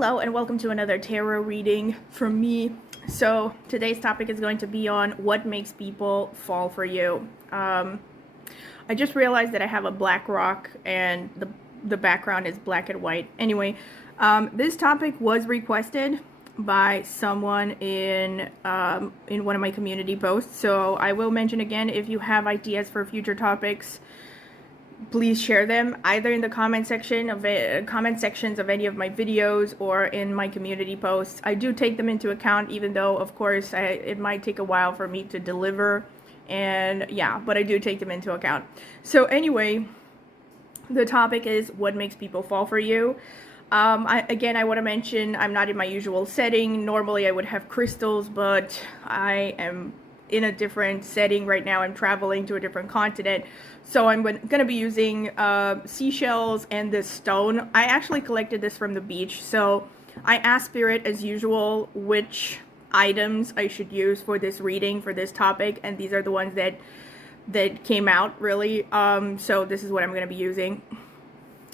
Hello and welcome to another tarot reading from me. So today's topic is going to be on what makes people fall for you. I just realized that I have a black rock and the background is black and white. Anyway, this topic was requested by someone in one of my community posts. So I will mention again, if you have ideas for future topics, please share them either in the comment sections of any of my videos or in my community posts. I do take them into account, even though of course it might take a while for me to deliver, and yeah, but I do take them into account. So anyway, the topic is what makes people fall for you. I want to mention I'm not in my usual setting. Normally I would have crystals, but I am in a different setting right now. I'm traveling to a different continent, so I'm going to be using seashells and this stone. I actually collected this from the beach, so I asked Spirit as usual which items I should use for this reading, for this topic, and these are the ones that came out really. So this is what I'm going to be using.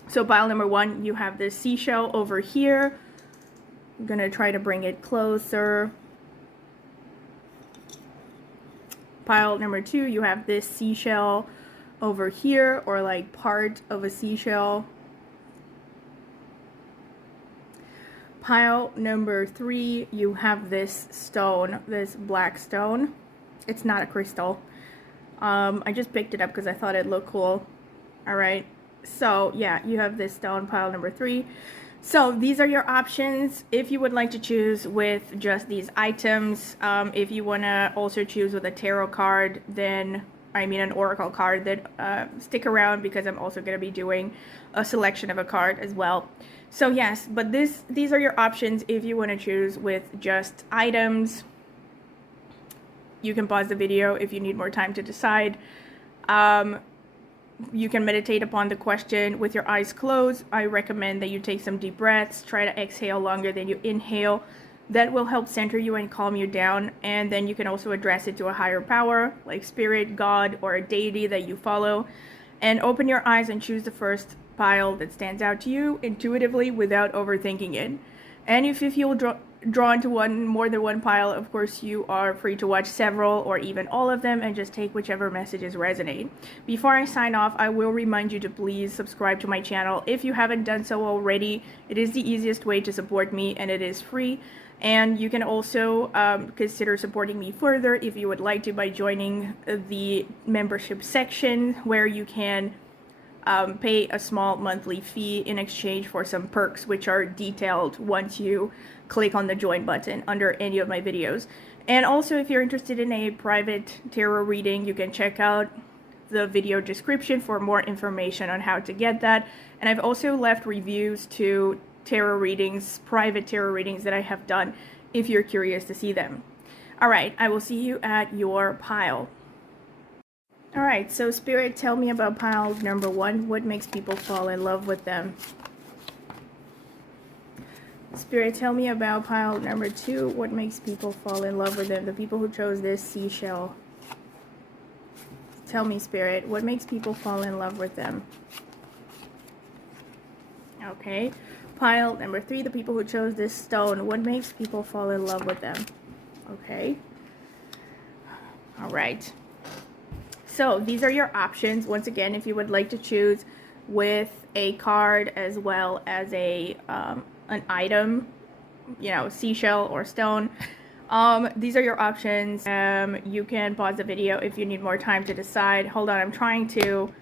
So pile number one, you have this seashell over here. I'm going to try to bring it closer. Pile number two, you have this seashell over here, or like part of a seashell. Pile number three, you have this stone, this black stone. It's not a crystal. I just picked it up because I thought it looked cool. All right, so yeah, you have this stone, pile number three. So these are your options if you would like to choose with just these items. If you want to also choose with a tarot card, then an oracle card, then stick around because I'm also going to be doing a selection of a card as well. So yes, but these are your options if you want to choose with just items. You can pause the video if you need more time to decide. You can meditate upon the question with your eyes closed. I recommend that you take some deep breaths. Try to exhale longer than you inhale. That will help center you and calm you down. And then you can also address it to a higher power, like spirit, God, or a deity that you follow. And open your eyes and choose the first pile that stands out to you intuitively without overthinking it. And if you feel drawn to more than one pile, of course you are free to watch several or even all of them and just take whichever messages resonate. Before I sign off, I will remind you to please subscribe to my channel if you haven't done so already. It is the easiest way to support me and it is free. And you can also consider supporting me further if you would like to by joining the membership section, where you can pay a small monthly fee in exchange for some perks, which are detailed once you click on the join button under any of my videos. And also, if you're interested in a private tarot reading, you can check out the video description for more information on how to get that. And I've also left reviews to tarot readings, private tarot readings that I have done, if you're curious to see them. All right, I will see you at your pile. All right, so Spirit, tell me about pile number one. What makes people fall in love with them? Spirit, tell me about pile number two. What makes people fall in love with them? The people who chose this seashell. Tell me, Spirit, what makes people fall in love with them? Okay. Pile number three, the people who chose this stone. What makes people fall in love with them? Okay. All right. So these are your options. Once again, if you would like to choose with a card as well as a an item, seashell or stone, these are your options. You can pause the video if you need more time to decide. Hold on, I'm trying to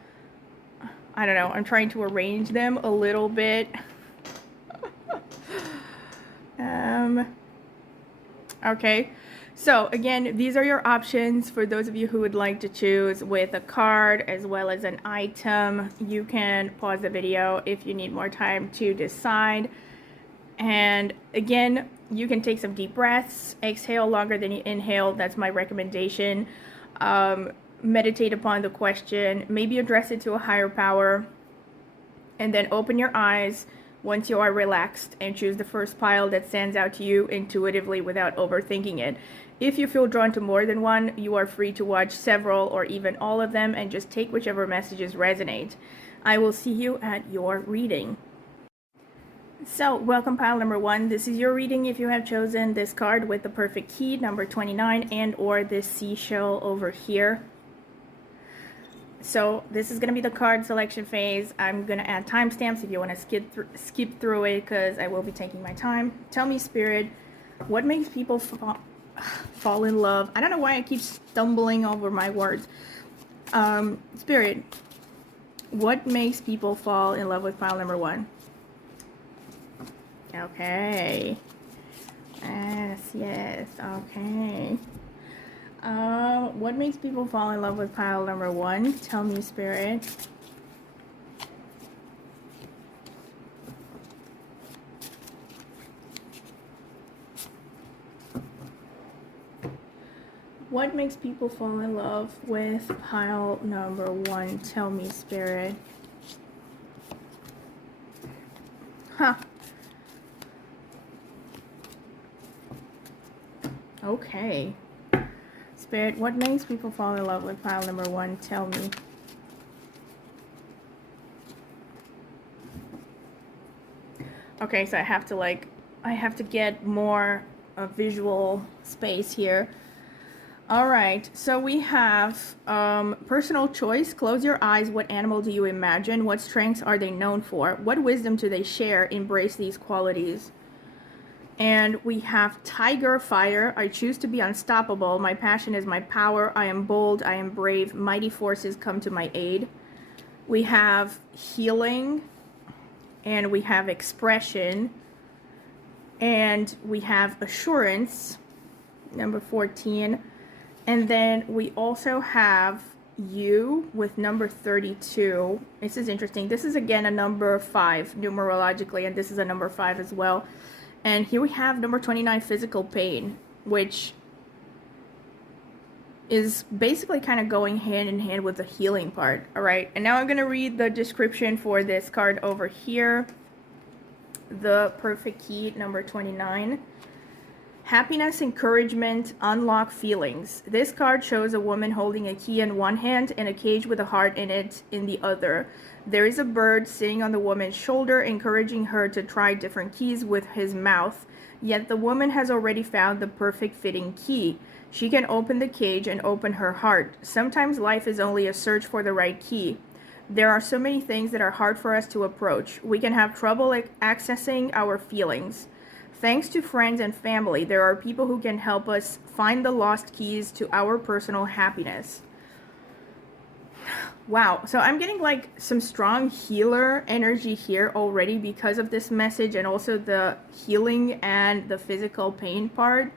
arrange them a little bit. Okay. So again, these are your options for those of you who would like to choose with a card as well as an item. You can pause the video if you need more time to decide. And again, you can take some deep breaths, exhale longer than you inhale. That's my recommendation. Meditate upon the question, maybe address it to a higher power, and then open your eyes once you are relaxed and choose the first pile that stands out to you intuitively without overthinking it. If you feel drawn to more than one, you are free to watch several or even all of them and just take whichever messages resonate. I will see you at your reading. So, welcome pile number 1. This is your reading if you have chosen this card with the perfect key, number 29, and or this seashell over here. So, this is going to be the card selection phase. I'm going to add timestamps if you want to skip through it because I will be taking my time. Tell me, Spirit, what makes people fall in love? I don't know why I keep stumbling over my words. Spirit, what makes people fall in love with pile number 1? Okay. Yes, okay. What makes people fall in love with pile number 1? Tell me, Spirit. What makes people fall in love with pile number 1? Tell me, Spirit. Huh. Okay. Spirit, what makes people fall in love with pile number 1? Tell me. Okay, so I have to get more visual space here. All right, so we have personal choice. Close your eyes. What animal do you imagine? What strengths are they known for? What wisdom do they share? Embrace these qualities. And we have tiger, fire. I choose to be unstoppable. My passion is my power. I am bold. I am brave. Mighty forces come to my aid. We have healing. And we have expression. And we have assurance, number 14. And then we also have you with number 32. This is interesting. This is again a number 5 numerologically, and this is a number 5 as well. And here we have number 29, physical pain, which is basically kind of going hand in hand with the healing part. All right, and now I'm going to read the description for this card over here. The perfect key, number 29. Happiness, encouragement, unlock feelings. This card shows a woman holding a key in one hand and a cage with a heart in it in the other. There is a bird sitting on the woman's shoulder, encouraging her to try different keys with his mouth. Yet the woman has already found the perfect fitting key. She can open the cage and open her heart. Sometimes life is only a search for the right key. There are so many things that are hard for us to approach. We can have trouble accessing our feelings. Thanks to friends and family, there are people who can help us find the lost keys to our personal happiness. Wow, so I'm getting like some strong healer energy here already because of this message, and also the healing and the physical pain part.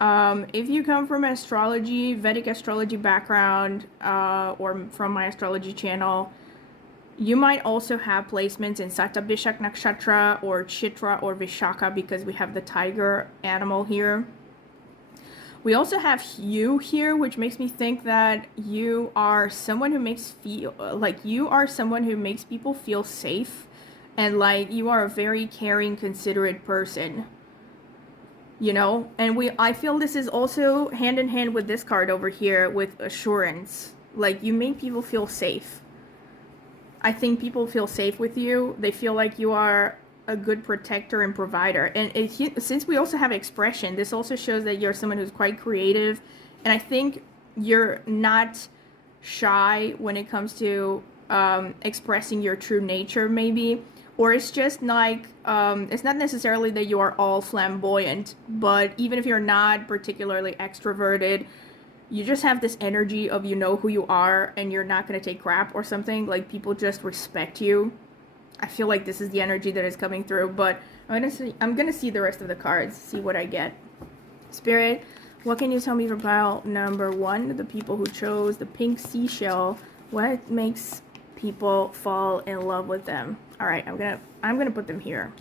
If you come from astrology, Vedic astrology background, or from my astrology channel, you might also have placements in Satabhishak Nakshatra or Chitra or Vishaka because we have the tiger animal here. We also have you here, which makes me think that you are someone who makes people feel safe, and like you are a very caring, considerate person. You know, and I feel this is also hand in hand with this card over here with assurance. Like you make people feel safe. I think people feel safe with you. They feel like you are a good protector and provider. And since we also have expression, this also shows that you're someone who's quite creative. And I think you're not shy when it comes to expressing your true nature, maybe. Or it's just like, it's not necessarily that you are all flamboyant, but even if you're not particularly extroverted, you just have this energy of you know who you are and you're not going to take crap or something. Like people just respect you. I feel like this is the energy that is coming through, but I'm gonna see the rest of the cards, see what I get. Spirit, what can you tell me for pile number 1? The people who chose the pink seashell. What makes people fall in love with them? All right, I'm gonna put them here.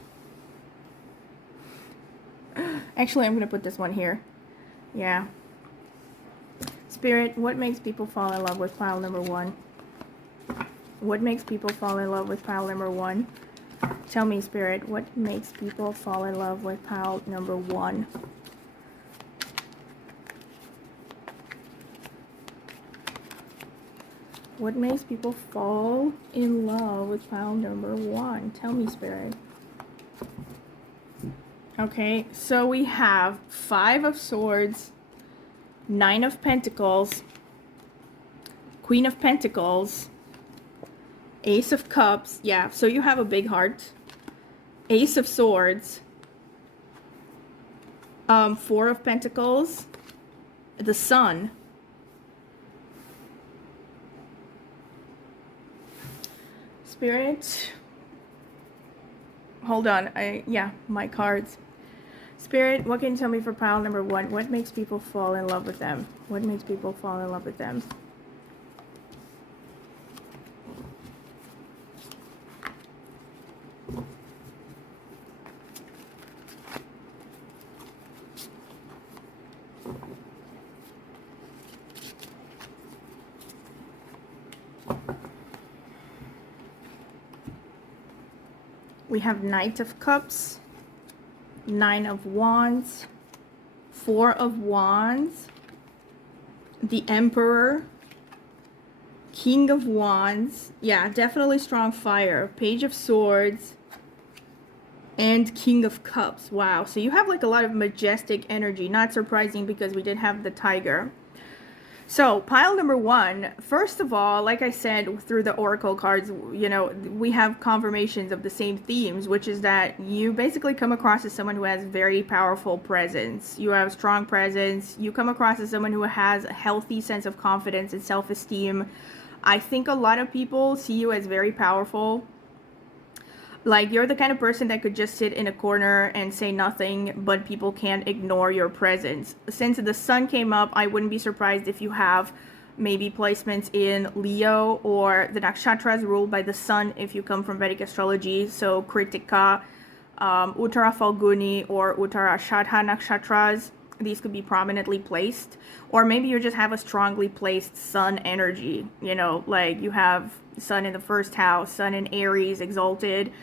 Actually, I'm gonna put this one here. Yeah. Spirit, what makes people fall in love with pile number 1? What makes people fall in love with pile number 1? Tell me, Spirit, what makes people fall in love with pile number 1? What makes people fall in love with pile number 1? Tell me, Spirit. Okay, so we have 5 of Swords, 9 of Pentacles, Queen of Pentacles, Ace of Cups. Yeah, so you have a big heart. Ace of Swords, 4 of Pentacles, the Sun, Spirit. Hold on, my cards. Spirit, what can you tell me for pile number 1? What makes people fall in love with them? What makes people fall in love with them? We have Knight of Cups, 9 of Wands, 4 of Wands, the Emperor, King of Wands. Yeah, definitely strong fire. Page of Swords, and King of Cups. Wow, so you have like a lot of majestic energy. Not surprising because we did have the Tiger. So pile number 1, first of all, like I said, through the oracle cards, you know, we have confirmations of the same themes, which is that you basically come across as someone who has very powerful presence. You have strong presence. You come across as someone who has a healthy sense of confidence and self-esteem. I think a lot of people see you as very powerful. Like, you're the kind of person that could just sit in a corner and say nothing, but people can't ignore your presence. Since the Sun came up, I wouldn't be surprised if you have maybe placements in Leo, or the nakshatras ruled by the Sun if you come from Vedic astrology. So Kritika, Uttara Falguni, or Uttara Shadha nakshatras. These could be prominently placed. Or maybe you just have a strongly placed Sun energy. You know, like you have Sun in the 1st house, Sun in Aries, exalted.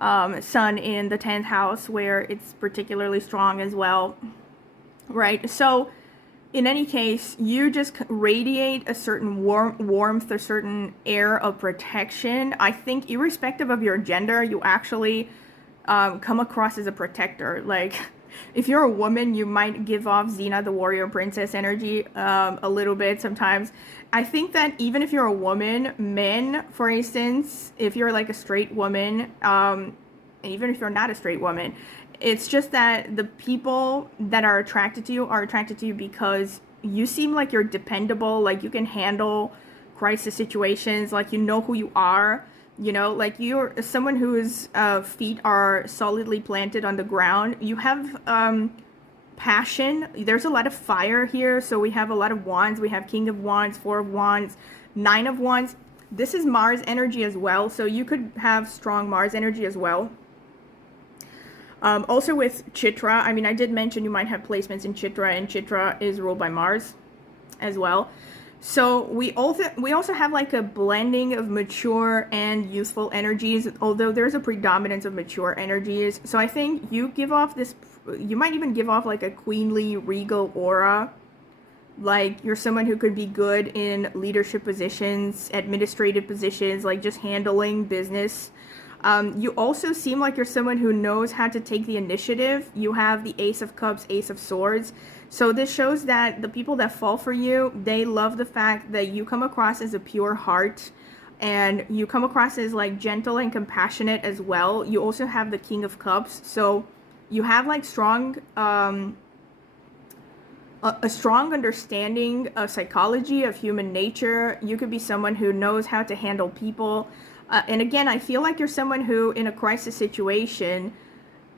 Sun in the 10th house where it's particularly strong as well, right? So in any case, you just radiate a certain warmth, a certain air of protection. I think irrespective of your gender, you actually come across as a protector. Like, if you're a woman, you might give off Xena the warrior princess energy a little bit sometimes. I think that even if you're a woman, men, for instance, if you're like a straight woman, even if you're not a straight woman, it's just that the people that are attracted to you because you seem like you're dependable, like you can handle crisis situations, like you know who you are. You know, like you're someone whose feet are solidly planted on the ground. You have passion. There's a lot of fire here. So we have a lot of wands. We have King of Wands, 4 of Wands, 9 of Wands. This is Mars energy as well. So you could have strong Mars energy as well. Also with Chitra, I mean, I did mention you might have placements in Chitra, and Chitra is ruled by Mars as well. So we also have like a blending of mature and youthful energies, although there's a predominance of mature energies. So I think you give off this, you might even give off like a queenly, regal aura. Like you're someone who could be good in leadership positions, administrative positions, like just handling business. You also seem like you're someone who knows how to take the initiative. You have the Ace of Cups, Ace of Swords. So this shows that the people that fall for you, they love the fact that you come across as a pure heart, and you come across as like gentle and compassionate as well. You also have the King of Cups. So you have like strong, a strong understanding of psychology, of human nature. You could be someone who knows how to handle people. And again, I feel like you're someone who, in a crisis situation,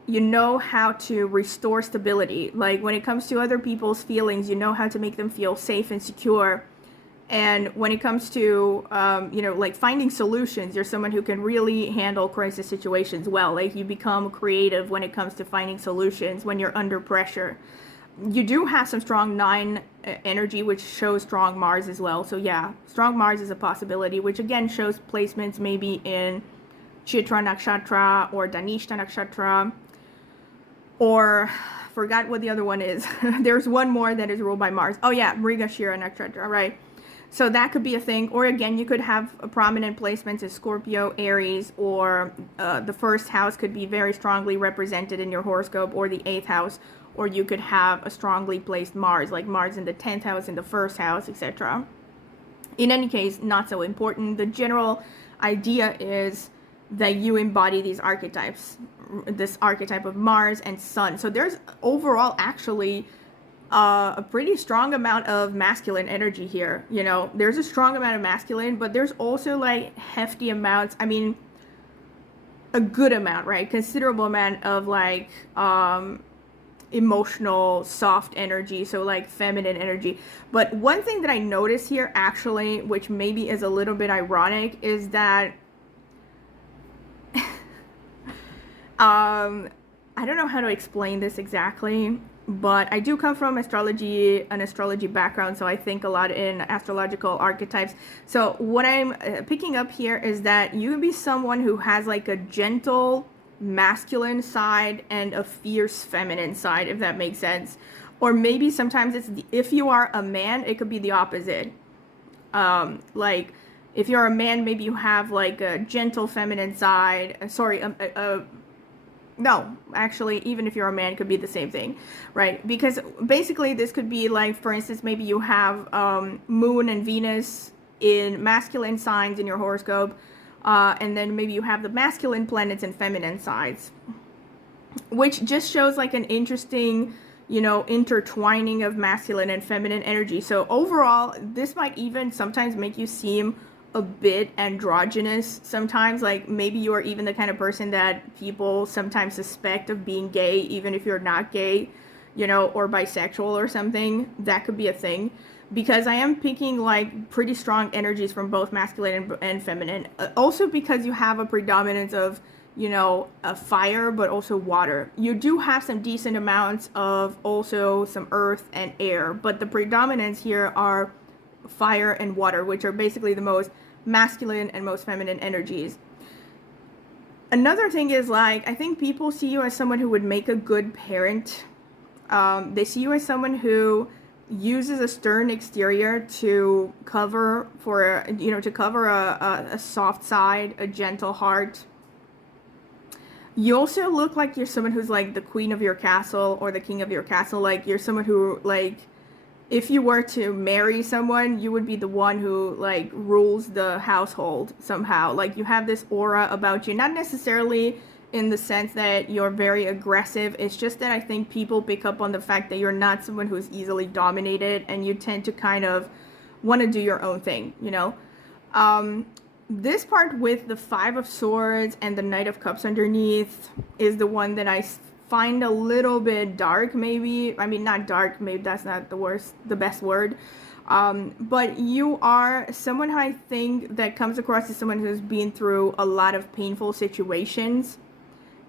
you know how to restore stability. Like when it comes to other people's feelings, you know how to make them feel safe and secure. And when it comes to, you know, like finding solutions, you're someone who can really handle crisis situations well. Like you become creative when it comes to finding solutions when you're under pressure. You do have some strong 9 energy, which shows strong Mars as well. So yeah, strong Mars is a possibility, which again shows placements maybe in Chitra Nakshatra or Dhanishta Nakshatra, or forgot what the other one is. There's one more that is ruled by Mars. Oh yeah, Mrigashira Nakshatra, right? So that could be a thing. Or again, you could have a prominent placements as Scorpio, Aries, or the first house could be very strongly represented in your horoscope, or the 8th house, or you could have a strongly placed Mars, like Mars in the 10th house, in the first house, etc. In any case, not so important. The general idea is that you embody these archetypes, this archetype of Mars and Sun. So there's overall actually a pretty strong amount of masculine energy here. You know, there's a strong amount of masculine, but there's also like hefty amounts. I mean, a good amount, right? Considerable amount of like emotional, soft energy, so like feminine energy. But one thing that I notice here actually, which maybe is a little bit ironic, is that I don't know how to explain this exactly, but I do come from an astrology background, so I think a lot in astrological archetypes. So what I'm picking up here is that you can be someone who has like a gentle masculine side and a fierce feminine side, if that makes sense. Or maybe sometimes if you are a man, it could be the opposite. Like if you're a man, maybe you have like a gentle feminine side. No, actually, even if you're a man, it could be the same thing, right? Because basically this could be like, for instance, maybe you have Moon and Venus in masculine signs in your horoscope, and then maybe you have the masculine planets and feminine sides, which just shows like an interesting, you know, intertwining of masculine and feminine energy. So overall, this might even sometimes make you seem a bit androgynous sometimes. Like maybe you are even the kind of person that people sometimes suspect of being gay, even if you're not gay, you know, or bisexual or something. That could be a thing, because I am picking like pretty strong energies from both masculine and feminine. Also because you have a predominance of, you know, fire, but also water. You do have some decent amounts of also some earth and air, but the predominance here are fire and water, which are basically the most masculine and most feminine energies. Another thing is, like, I think people see you as someone who would make a good parent. They see you as someone who uses a stern exterior to cover for, you know, to cover a soft side, a gentle heart. You also look like you're someone who's like the queen of your castle or the king of your castle. Like you're someone who, like, if you were to marry someone, you would be the one who like rules the household somehow. Like you have this aura about you, not necessarily in the sense that you're very aggressive. It's just that I think people pick up on the fact that you're not someone who's easily dominated, and you tend to kind of want to do your own thing, you know? This part with the 5 of Swords and the Knight of Cups underneath is the one that I find a little bit dark, maybe. I mean, not dark, maybe that's not the best word. But you are someone who I think that comes across as someone who's been through a lot of painful situations.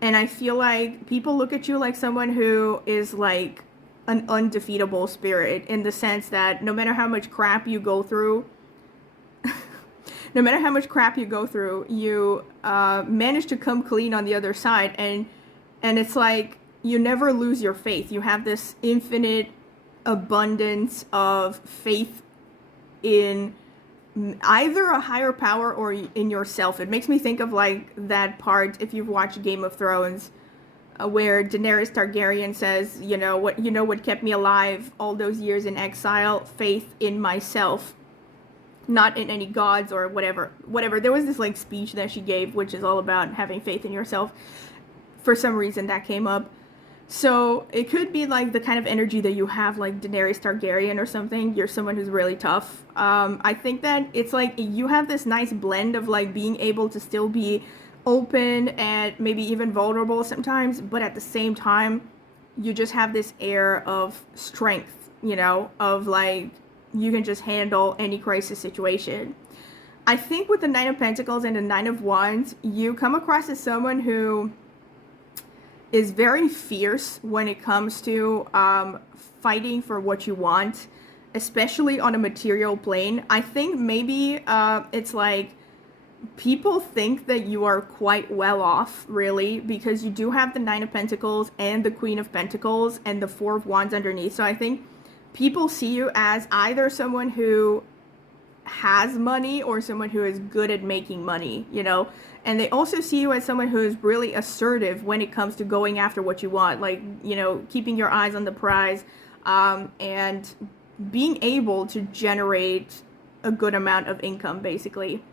And I feel like people look at you like someone who is like an undefeatable spirit, in the sense that no matter how much crap you go through, you manage to come clean on the other side. And it's like you never lose your faith. You have this infinite abundance of faith in either a higher power or in yourself. It makes me think of like that part, if you've watched Game of Thrones, where Daenerys Targaryen says, you know what kept me alive all those years in exile? Faith in myself, not in any gods or whatever. There was this like speech that she gave, which is all about having faith in yourself. For some reason that came up. So it could be like the kind of energy that you have, like Daenerys Targaryen or something. You're someone who's really tough. I think that it's like you have this nice blend of like being able to still be open and maybe even vulnerable sometimes, but at the same time you just have this air of strength, you know, of like you can just handle any crisis situation. I think with the 9 of Pentacles and the 9 of Wands, you come across as someone who is very fierce when it comes to fighting for what you want, especially on a material plane. I think maybe it's like people think that you are quite well off, really, because you do have the 9 of Pentacles and the Queen of Pentacles and the 4 of Wands underneath. So I think people see you as either someone who has money or someone who is good at making money, you know. And they also see you as someone who is really assertive when it comes to going after what you want, like, you know, keeping your eyes on the prize, and being able to generate a good amount of income, basically.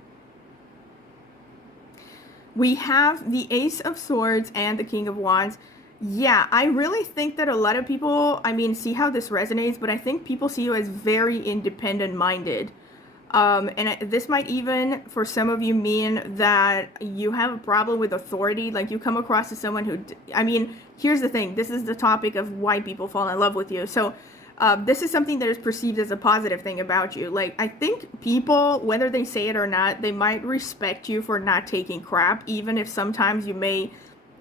We have the Ace of Swords and the King of Wands. Yeah, I really think that a lot of people, I mean, see how this resonates, but I think people see you as very independent-minded. And this might even, for some of you, mean that you have a problem with authority. Like, you come across as someone who, I mean, here's the thing. This is the topic of why people fall in love with you. So, this is something that is perceived as a positive thing about you. Like, I think people, whether they say it or not, they might respect you for not taking crap, even if sometimes you may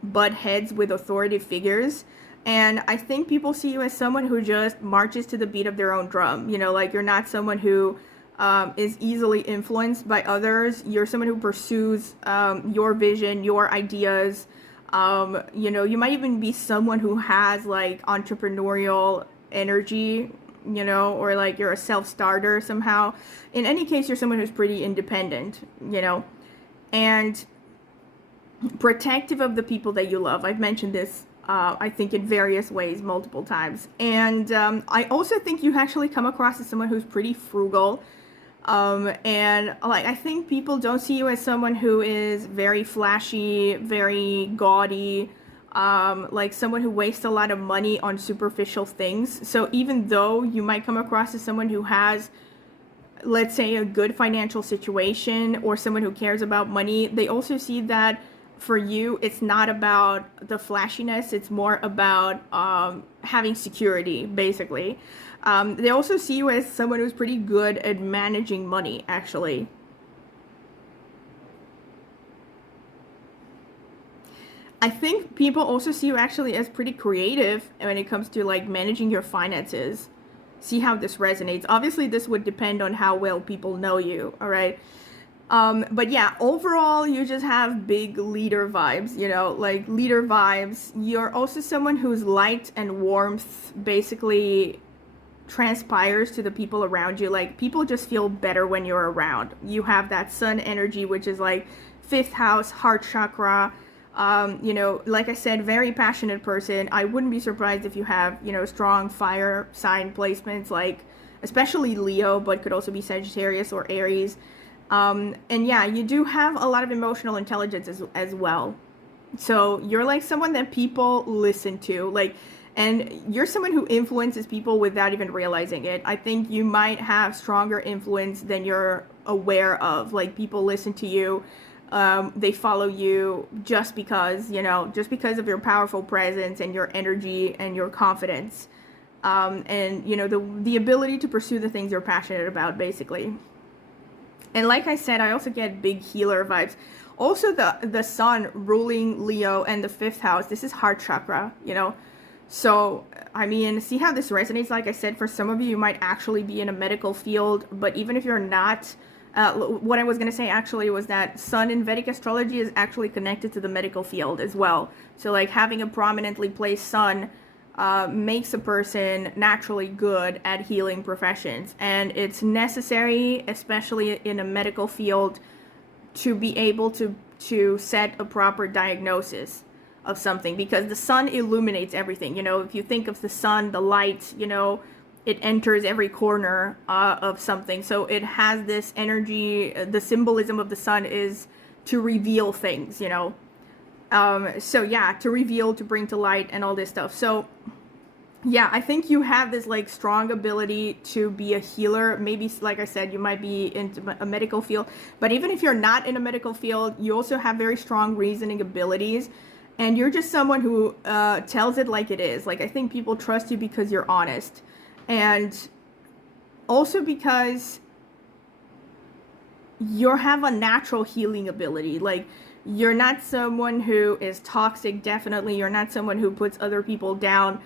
butt heads with authoritative figures. And I think people see you as someone who just marches to the beat of their own drum. You know, like, you're not someone who is easily influenced by others. You're someone who pursues your vision, your ideas. You know, you might even be someone who has like entrepreneurial energy, you know, or like you're a self-starter somehow. In any case, you're someone who's pretty independent, you know, and protective of the people that you love. I've mentioned this, I think, in various ways multiple times. And I also think you actually come across as someone who's pretty frugal. And like, I think people don't see you as someone who is very flashy, very gaudy, like someone who wastes a lot of money on superficial things. So even though you might come across as someone who has, let's say, a good financial situation or someone who cares about money, they also see that for you, it's not about the flashiness. It's more about having security, basically. They also see you as someone who's pretty good at managing money, actually. I think people also see you actually as pretty creative when it comes to like managing your finances. See how this resonates. Obviously, this would depend on how well people know you, all right? But yeah, overall, you just have big leader vibes, you know, like leader vibes. You're also someone whose light and warmth basically transpires to the people around you. Like, people just feel better when you're around. You have that sun energy, which is like 5th house, heart chakra. You know, like I said, very passionate person. I wouldn't be surprised if you have, you know, strong fire sign placements, like especially Leo, but could also be Sagittarius or Aries. And yeah, you do have a lot of emotional intelligence as well. So you're like someone that people listen to, like, and you're someone who influences people without even realizing it. I think you might have stronger influence than you're aware of. Like, people listen to you. They follow you just because, you know, just because of your powerful presence and your energy and your confidence. And, you know, the ability to pursue the things you're passionate about, basically. And like I said, I also get big healer vibes. Also, the sun ruling Leo and the 5th house, this is heart chakra, you know. So, I mean, see how this resonates? Like I said, for some of you, you might actually be in a medical field, but even if you're not, what I was going to say actually was that sun in Vedic astrology is actually connected to the medical field as well. So, like, having a prominently placed sun makes a person naturally good at healing professions. And it's necessary, especially in a medical field, to be able to set a proper diagnosis of something, because the sun illuminates everything. You know, if you think of the sun, the light, you know, it enters every corner of something. So it has this energy. The symbolism of the sun is to reveal things, you know. So yeah, to reveal, to bring to light, and all this stuff. So yeah, I think you have this like strong ability to be a healer. Maybe, like I said, you might be into a medical field, but even if you're not in a medical field, you also have very strong reasoning abilities, and you're just someone who tells it like it is. Like, I think people trust you because you're honest, and also because you have a natural healing ability. Like, you're not someone who is toxic, definitely. You're not someone who puts other people down.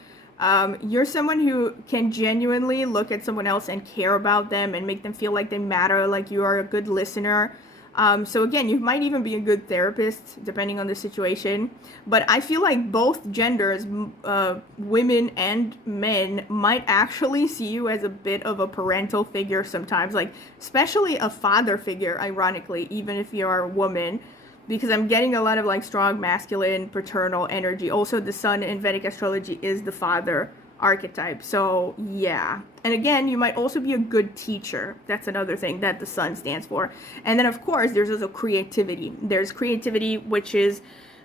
You're someone who can genuinely look at someone else and care about them and make them feel like they matter, like you are a good listener. So again, you might even be a good therapist depending on the situation. But I feel like both genders, women and men, might actually see you as a bit of a parental figure sometimes, like especially a father figure, ironically, even if you're a woman, because I'm getting a lot of like strong masculine paternal energy. Also, the sun in Vedic astrology is the father archetype. So yeah. And again, you might also be a good teacher. That's another thing that the sun stands for. And then of course, there's also creativity. There's creativity, which is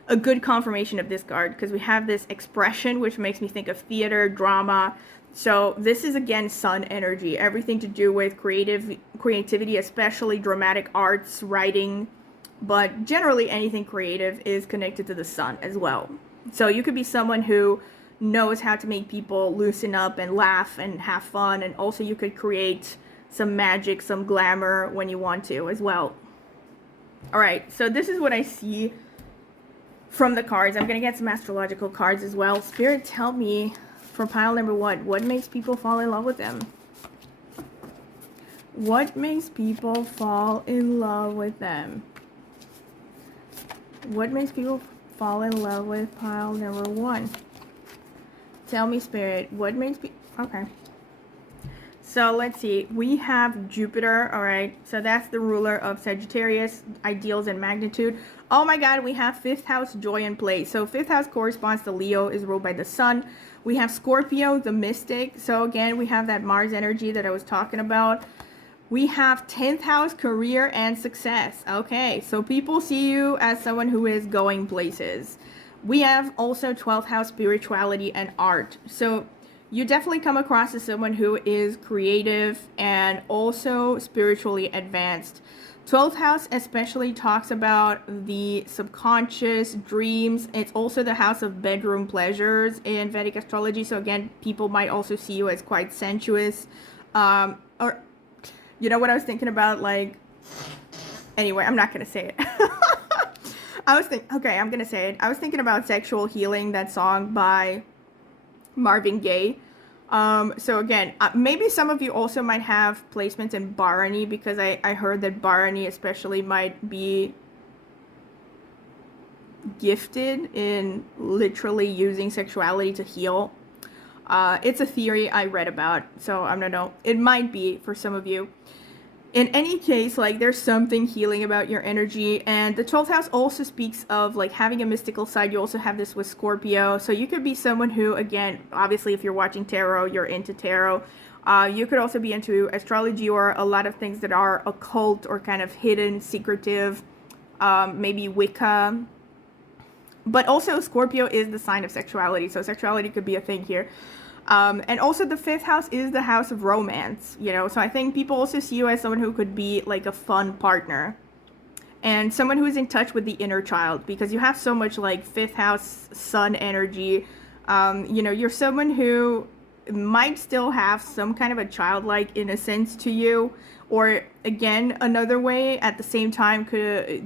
a good confirmation of this card, because we have this expression, which makes me think of theater, drama. So this is again sun energy, everything to do with creativity, especially dramatic arts, writing, but generally anything creative is connected to the sun as well. So you could be someone who knows how to make people loosen up and laugh and have fun, and also you could create some magic, some glamour when you want to as well. All right, so this is what I see from the cards. I'm gonna get some astrological cards as well. Spirit, tell me for pile number 1, what makes people fall in love with them? What makes people fall in love with them? What makes people fall in love with pile number 1? Tell me, Spirit, what makes people... Okay. So let's see. We have Jupiter, all right? So that's the ruler of Sagittarius, ideals and magnitude. Oh my God, we have 5th house, joy and play. So 5th house corresponds to Leo, is ruled by the sun. We have Scorpio, the mystic. So again, we have that Mars energy that I was talking about. We have 10th house, career and success. Okay, so people see you as someone who is going places. We have also 12th house, spirituality and art. So you definitely come across as someone who is creative and also spiritually advanced. 12th house especially talks about the subconscious, dreams. It's also the house of bedroom pleasures in Vedic astrology. So again, people might also see you as quite sensuous. Or, you know what I was thinking about? Like, anyway, I'm not going to say it. Okay, I'm going to say it. I was thinking about Sexual Healing, that song by Marvin Gaye. So again, maybe some of you also might have placements in Bharani, because I heard that Bharani especially might be gifted in literally using sexuality to heal. It's a theory I read about, so I don't know. It might be for some of you. In any case, like, there's something healing about your energy. And the 12th house also speaks of like having a mystical side. You also have this with Scorpio. So you could be someone who, again, obviously if you're watching tarot, you're into tarot. You could also be into astrology or a lot of things that are occult or kind of hidden, secretive, maybe Wicca. But also Scorpio is the sign of sexuality. So sexuality could be a thing here. And also the 5th house is the house of romance, you know, so I think people also see you as someone who could be like a fun partner and someone who is in touch with the inner child, because you have so much like 5th house sun energy. You know, you're someone who might still have some kind of a childlike innocence to you. Or again, another way at the same time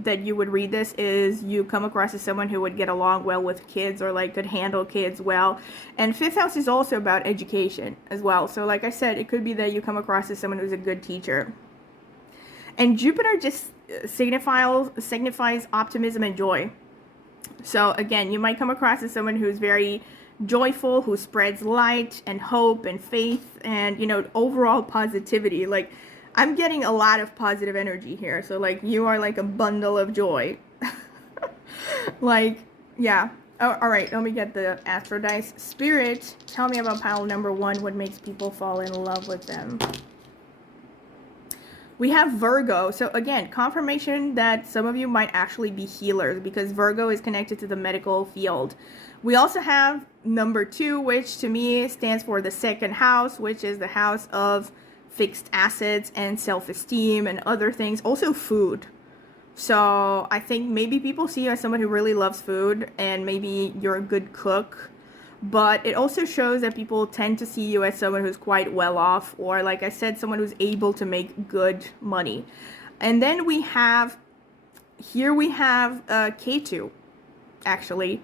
that you would read this is you come across as someone who would get along well with kids or like could handle kids well. And 5th house is also about education as well. So like I said, it could be that you come across as someone who's a good teacher. And Jupiter just signifies optimism and joy. So again, you might come across as someone who's very joyful, who spreads light and hope and faith and, you know, overall positivity. Like, I'm getting a lot of positive energy here. So like you are like a bundle of joy. Like, yeah. Oh, all right, let me get the Astro Dice. Spirit, tell me about pile number 1. What makes people fall in love with them? We have Virgo. So again, confirmation that some of you might actually be healers, because Virgo is connected to the medical field. We also have number 2, which to me stands for the 2nd house, which is the house of fixed assets and self-esteem and other things. Also food. So I think maybe people see you as someone who really loves food, and maybe you're a good cook. But it also shows that people tend to see you as someone who's quite well off, or like I said, someone who's able to make good money. And then we have K2, actually.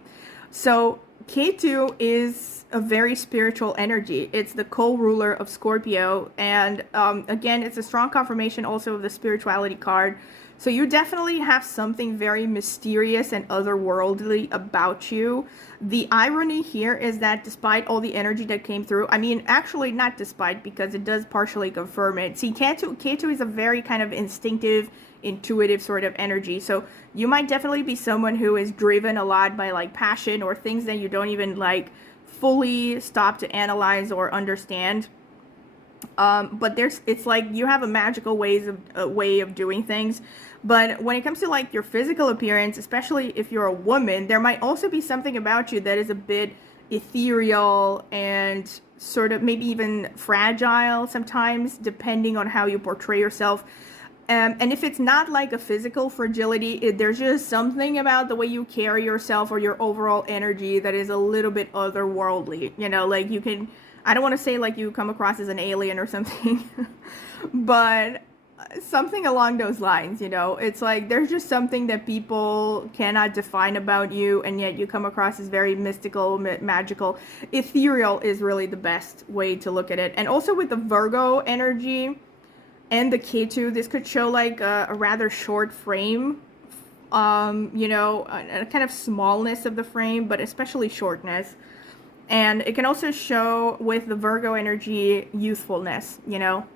So K2 is a very spiritual energy. It's the co-ruler of Scorpio, and again, it's a strong confirmation also of the spirituality card. So you definitely have something very mysterious and otherworldly about you. The irony here is that despite all the energy that came through, I mean, actually not despite, because it does partially confirm it. See, K2 is a very kind of instinctive, intuitive sort of energy. So you might definitely be someone who is driven a lot by like passion or things that you don't even like fully stop to analyze or understand. But it's like you have a magical way of doing things. But when it comes to like your physical appearance, especially if you're a woman, there might also be something about you that is a bit ethereal and sort of maybe even fragile sometimes, depending on how you portray yourself. And if it's not like a physical fragility, there's just something about the way you carry yourself or your overall energy that is a little bit otherworldly. You know, like you can, I don't want to say like you come across as an alien or something, but something along those lines, you know. It's like there's just something that people cannot define about you, and yet you come across as very mystical, magical. Ethereal is really the best way to look at it. And also with the Virgo energy and the K2, this could show like a rather short frame, you know, a kind of smallness of the frame, but especially shortness. And it can also show with the Virgo energy youthfulness, you know.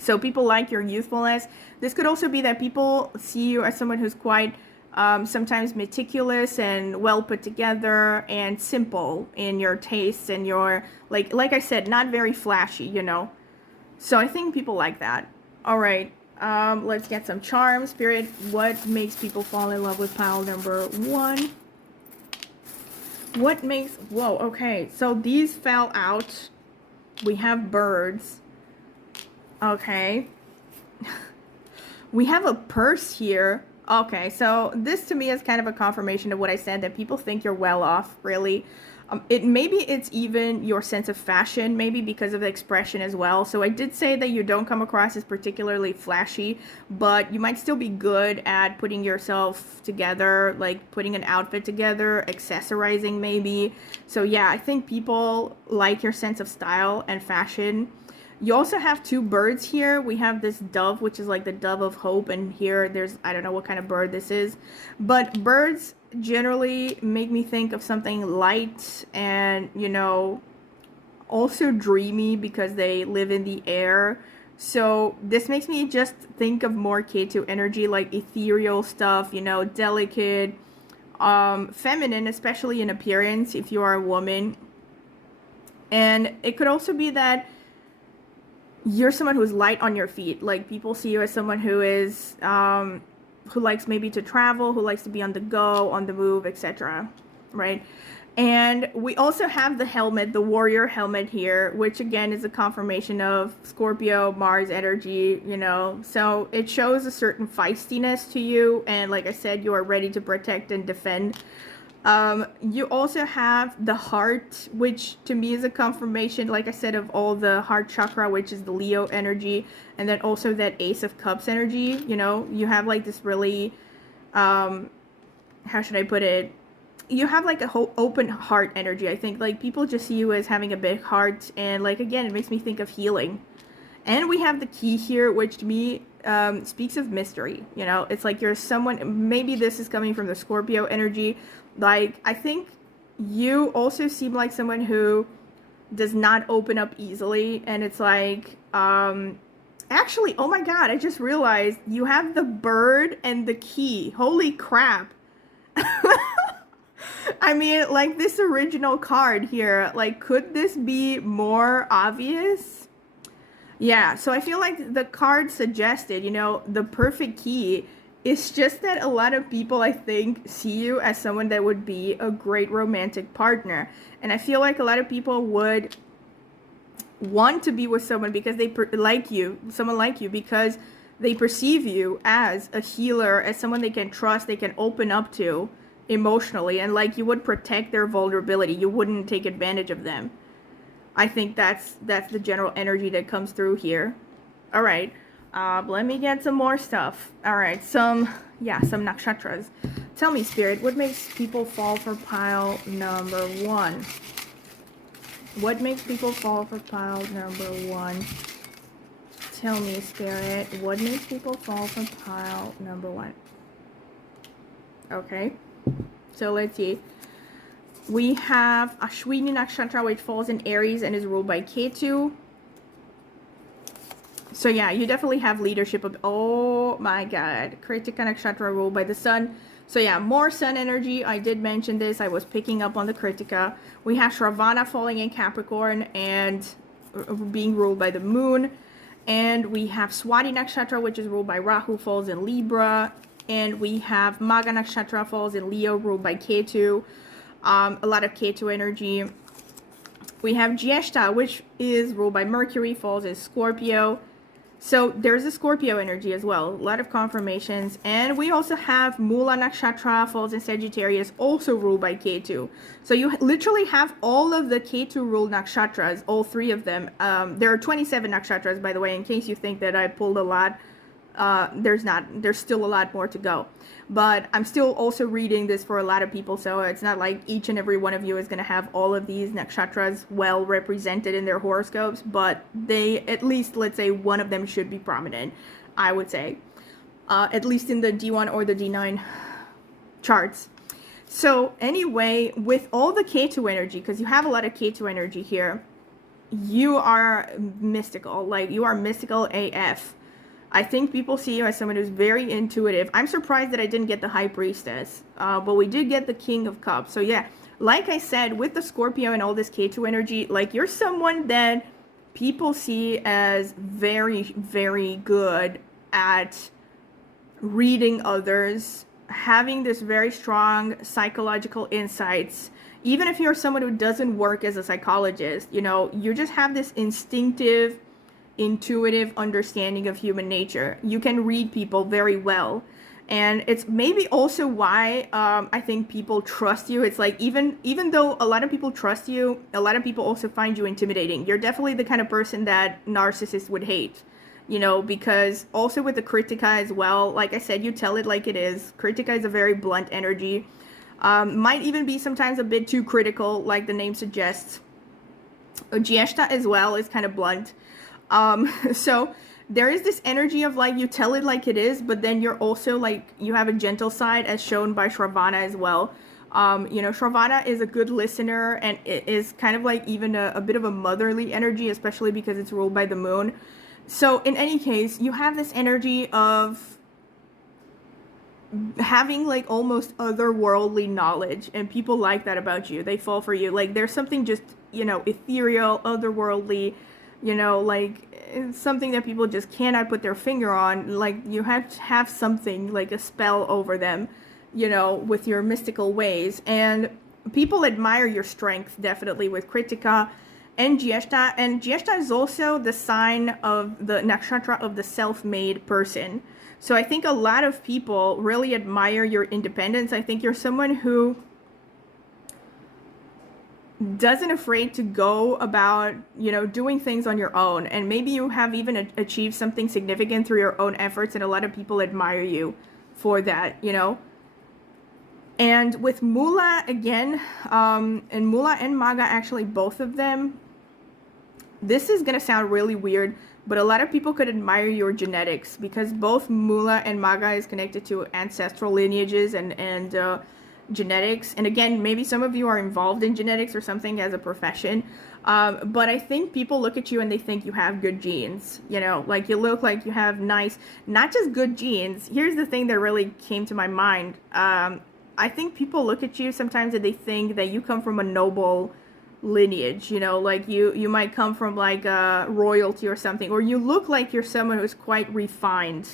So people like your youthfulness. This could also be that people see you as someone who's quite sometimes meticulous and well put together and simple in your tastes and your, like I said, not very flashy, you know. So I think people like that. All right, let's get some charms. Spirit, what makes people fall in love with pile number 1? What makes, whoa, okay, so these fell out. We have birds. Okay. We have a purse here. Okay, so this to me is kind of a confirmation of what I said, that people think you're well off, really. Maybe it's even your sense of fashion, maybe because of the expression as well. So I did say that you don't come across as particularly flashy, but you might still be good at putting yourself together, like putting an outfit together, accessorizing maybe. So yeah, I think people like your sense of style and fashion. You also have 2 birds here. We have this dove, which is like the dove of hope, and here there's, I don't know what kind of bird this is, but birds generally make me think of something light and, you know, also dreamy because they live in the air. So this makes me just think of more K2 energy, like ethereal stuff, you know, delicate, feminine, especially in appearance if you are a woman. And it could also be that you're someone who's light on your feet. Like people see you as someone who is who likes maybe to travel, who likes to be on the go, on the move, etc. Right? And we also have the helmet, the warrior helmet here, which again is a confirmation of Scorpio, Mars energy, you know. So it shows a certain feistiness to you, and like I said, you are ready to protect and defend. You also have the heart, which to me is a confirmation, like I said, of all the heart chakra, which is the Leo energy, and then also that Ace of Cups energy. You know, you have like this really, how should I put it? You have like a whole open heart energy. I think like people just see you as having a big heart, and like again, it makes me think of healing. And we have the key here, which to me speaks of mystery. You know, it's like you're someone, maybe this is coming from the Scorpio energy. Like, I think you also seem like someone who does not open up easily. And it's like, actually, oh my God, I just realized you have the bird and the key. Holy crap. I mean, like this original card here, like, could this be more obvious? Yeah, so I feel like the card suggested, you know, the perfect key. It's just that a lot of people, I think, see you as someone that would be a great romantic partner. And I feel like a lot of people would want to be with someone because they like you, someone like you, because they perceive you as a healer, as someone they can trust, they can open up to emotionally, and like you would protect their vulnerability. You wouldn't take advantage of them. I think that's the general energy that comes through here. All right. Let me get some more stuff. All right, some nakshatras. Tell me, Spirit, what makes people fall for pile number 1? What makes people fall for pile number 1? Tell me, Spirit, what makes people fall from pile number 1? Okay, so let's see. We have Ashwini Nakshatra, which falls in Aries and is ruled by Ketu. So yeah, you definitely have leadership of, oh my god, Kritika Nakshatra ruled by the sun. So yeah, more sun energy. I did mention this. I was picking up on the Kritika. We have Shravana falling in Capricorn and being ruled by the moon. And we have Swati Nakshatra, which is ruled by Rahu, falls in Libra. And we have Magha Nakshatra, falls in Leo, ruled by Ketu. A lot of Ketu energy. We have Jyeshta, which is ruled by Mercury, falls in Scorpio. So there's a Scorpio energy as well. A lot of confirmations. And we also have Mula Nakshatra, falls in Sagittarius, also ruled by Ketu. So you literally have all of the Ketu ruled nakshatras, all 3 of them. There are 27 nakshatras, by the way, in case you think that I pulled a lot. There's not. There's still a lot more to go. But I'm still also reading this for a lot of people, so it's not like each and every one of you is going to have all of these nakshatras well represented in their horoscopes, but they, at least, let's say, one of them should be prominent, I would say. At least in the D1 or the D9 charts. So anyway, with all the Ketu energy, because you have a lot of Ketu energy here, you are mystical. Like, you are mystical AF. I think people see you as someone who's very intuitive. I'm surprised that I didn't get the High Priestess, but we did get the King of Cups. So yeah, like I said, with the Scorpio and all this Ketu energy, like, you're someone that people see as very, very good at reading others, having this very strong psychological insights. Even if you're someone who doesn't work as a psychologist, you know, you just have this instinctive, intuitive understanding of human nature. You can read people very well, and it's maybe also why I think people trust you. It's like, even though a lot of people trust you, a lot of people also find you intimidating. You're definitely the kind of person that narcissists would hate, you know, because also with the Kritika as well, like I said, you tell it like it is. Kritika is a very blunt energy, might even be sometimes a bit too critical, like the name suggests. Jyeshta as well is kind of blunt. So there is this energy of, like, you tell it like it is, but then you're also, like, you have a gentle side, as shown by Shravana as well. You know, Shravana is a good listener, and it is kind of like even a bit of a motherly energy, especially because it's ruled by the moon. So in any case, you have this energy of having, like, almost otherworldly knowledge, and people like that about you. They fall for you. Like, there's something just, you know, ethereal, otherworldly, you know, like, it's something that people just cannot put their finger on. Like, you have to have something, like a spell over them, you know, with your mystical ways. And people admire your strength, definitely, with Kritika and Jyeshta. And Jyeshta is also the sign of the nakshatra of the self-made person. So I think a lot of people really admire your independence. I think you're someone who doesn't afraid to go about, you know, doing things on your own, and maybe you have even achieved something significant through your own efforts, and a lot of people admire you for that, you know. And with Mula again, and Mula and Magha, actually both of them, this is gonna sound really weird, but a lot of people could admire your genetics, because both Mula and Magha is connected to ancestral lineages and genetics. And again, maybe some of you are involved in genetics or something as a profession, but I think people look at you and they think you have good genes, you know, like, you look like you have nice, not just good genes. Here's the thing that really came to my mind. I think people look at you sometimes and they think that you come from a noble lineage, you know, like you might come from, like, royalty or something, or you look like you're someone who's quite refined,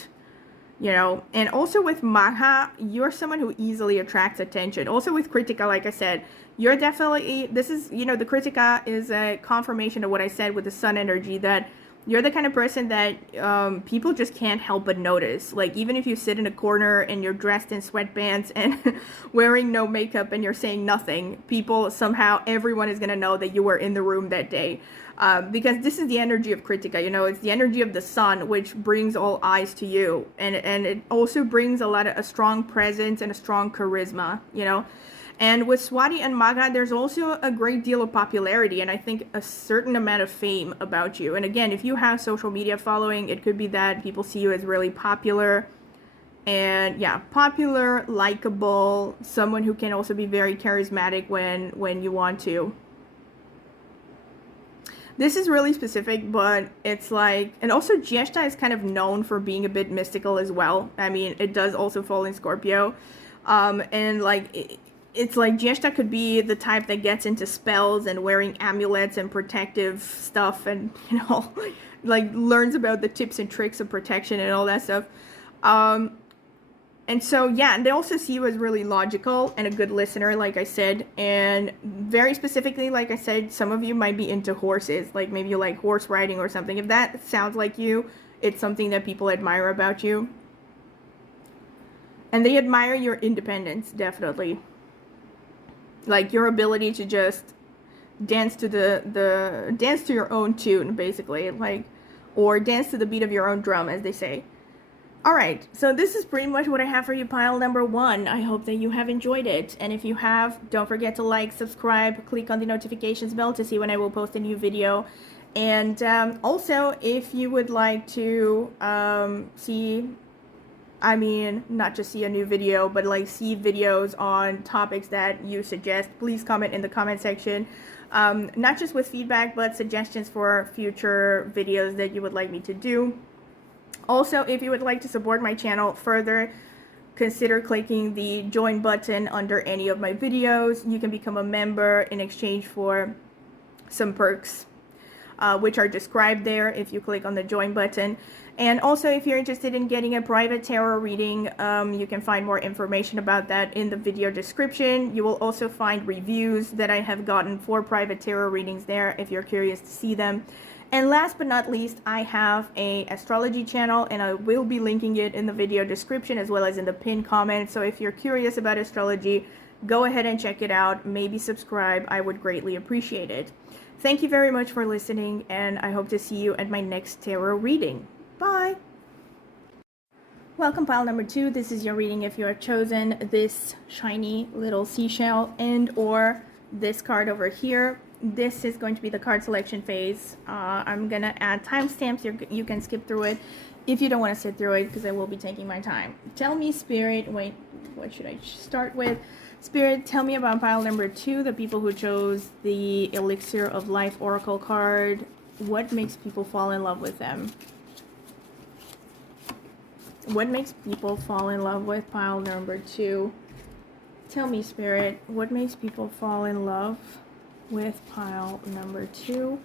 you know. And also with Magha, you're someone who easily attracts attention. Also with Kritika, like I said, you're definitely, this is, you know, the Kritika is a confirmation of what I said with the sun energy, that you're the kind of person that people just can't help but notice. Like, even if you sit in a corner and you're dressed in sweatpants and wearing no makeup and you're saying nothing, people somehow, everyone is going to know that you were in the room that day. Because this is the energy of Kritika, you know, it's the energy of the sun, which brings all eyes to you. And it also brings a strong presence and a strong charisma, you know. And with Swati and Magha, there's also a great deal of popularity and I think a certain amount of fame about you. And again, if you have social media following, it could be that people see you as really popular. And yeah, popular, likable, someone who can also be very charismatic when you want to. This is really specific, but it's like, and also Jyeshta is kind of known for being a bit mystical as well. I mean, it does also fall in Scorpio. And like, it's like Jyeshta could be the type that gets into spells and wearing amulets and protective stuff and, you know, like learns about the tips and tricks of protection and all that stuff. And so, yeah, and they also see you as really logical and a good listener, like I said. And very specifically, like I said, some of you might be into horses. Like maybe you like horse riding or something. If that sounds like you, it's something that people admire about you. And they admire your independence, definitely. Like your ability to just dance to dance to your own tune, basically. Like, or dance to the beat of your own drum, as they say. Alright, so this is pretty much what I have for you, pile number 1. I hope that you have enjoyed it. And if you have, don't forget to like, subscribe, click on the notifications bell to see when I will post a new video. And also, if you would like to see, I mean, not just see a new video, but like see videos on topics that you suggest, please comment in the comment section. Not just with feedback, but suggestions for future videos that you would like me to do. Also, if you would like to support my channel further, consider clicking the join button under any of my videos. You can become a member in exchange for some perks, which are described there if you click on the join button. And also, if you're interested in getting a private tarot reading, you can find more information about that in the video description. You will also find reviews that I have gotten for private tarot readings there if you're curious to see them. And last but not least, I have a astrology channel and I will be linking it in the video description as well as in the pinned comment. So if you're curious about astrology, go ahead and check it out. Maybe subscribe. I would greatly appreciate it. Thank you very much for listening and I hope to see you at my next tarot reading. Bye! Welcome, pile number 2. This is your reading if you are chosen this shiny little seashell and or this card over here. This is going to be the card selection phase. I'm gonna add timestamps. You can skip through it if you don't want to sit through it because I will be taking my time. Tell me, Spirit, wait, what should I start with? Spirit, tell me about pile number 2, the people who chose the Elixir of Life Oracle card. What makes people fall in love with them? What makes people fall in love with pile number 2? Tell me, Spirit, what makes people fall in love with pile number 2?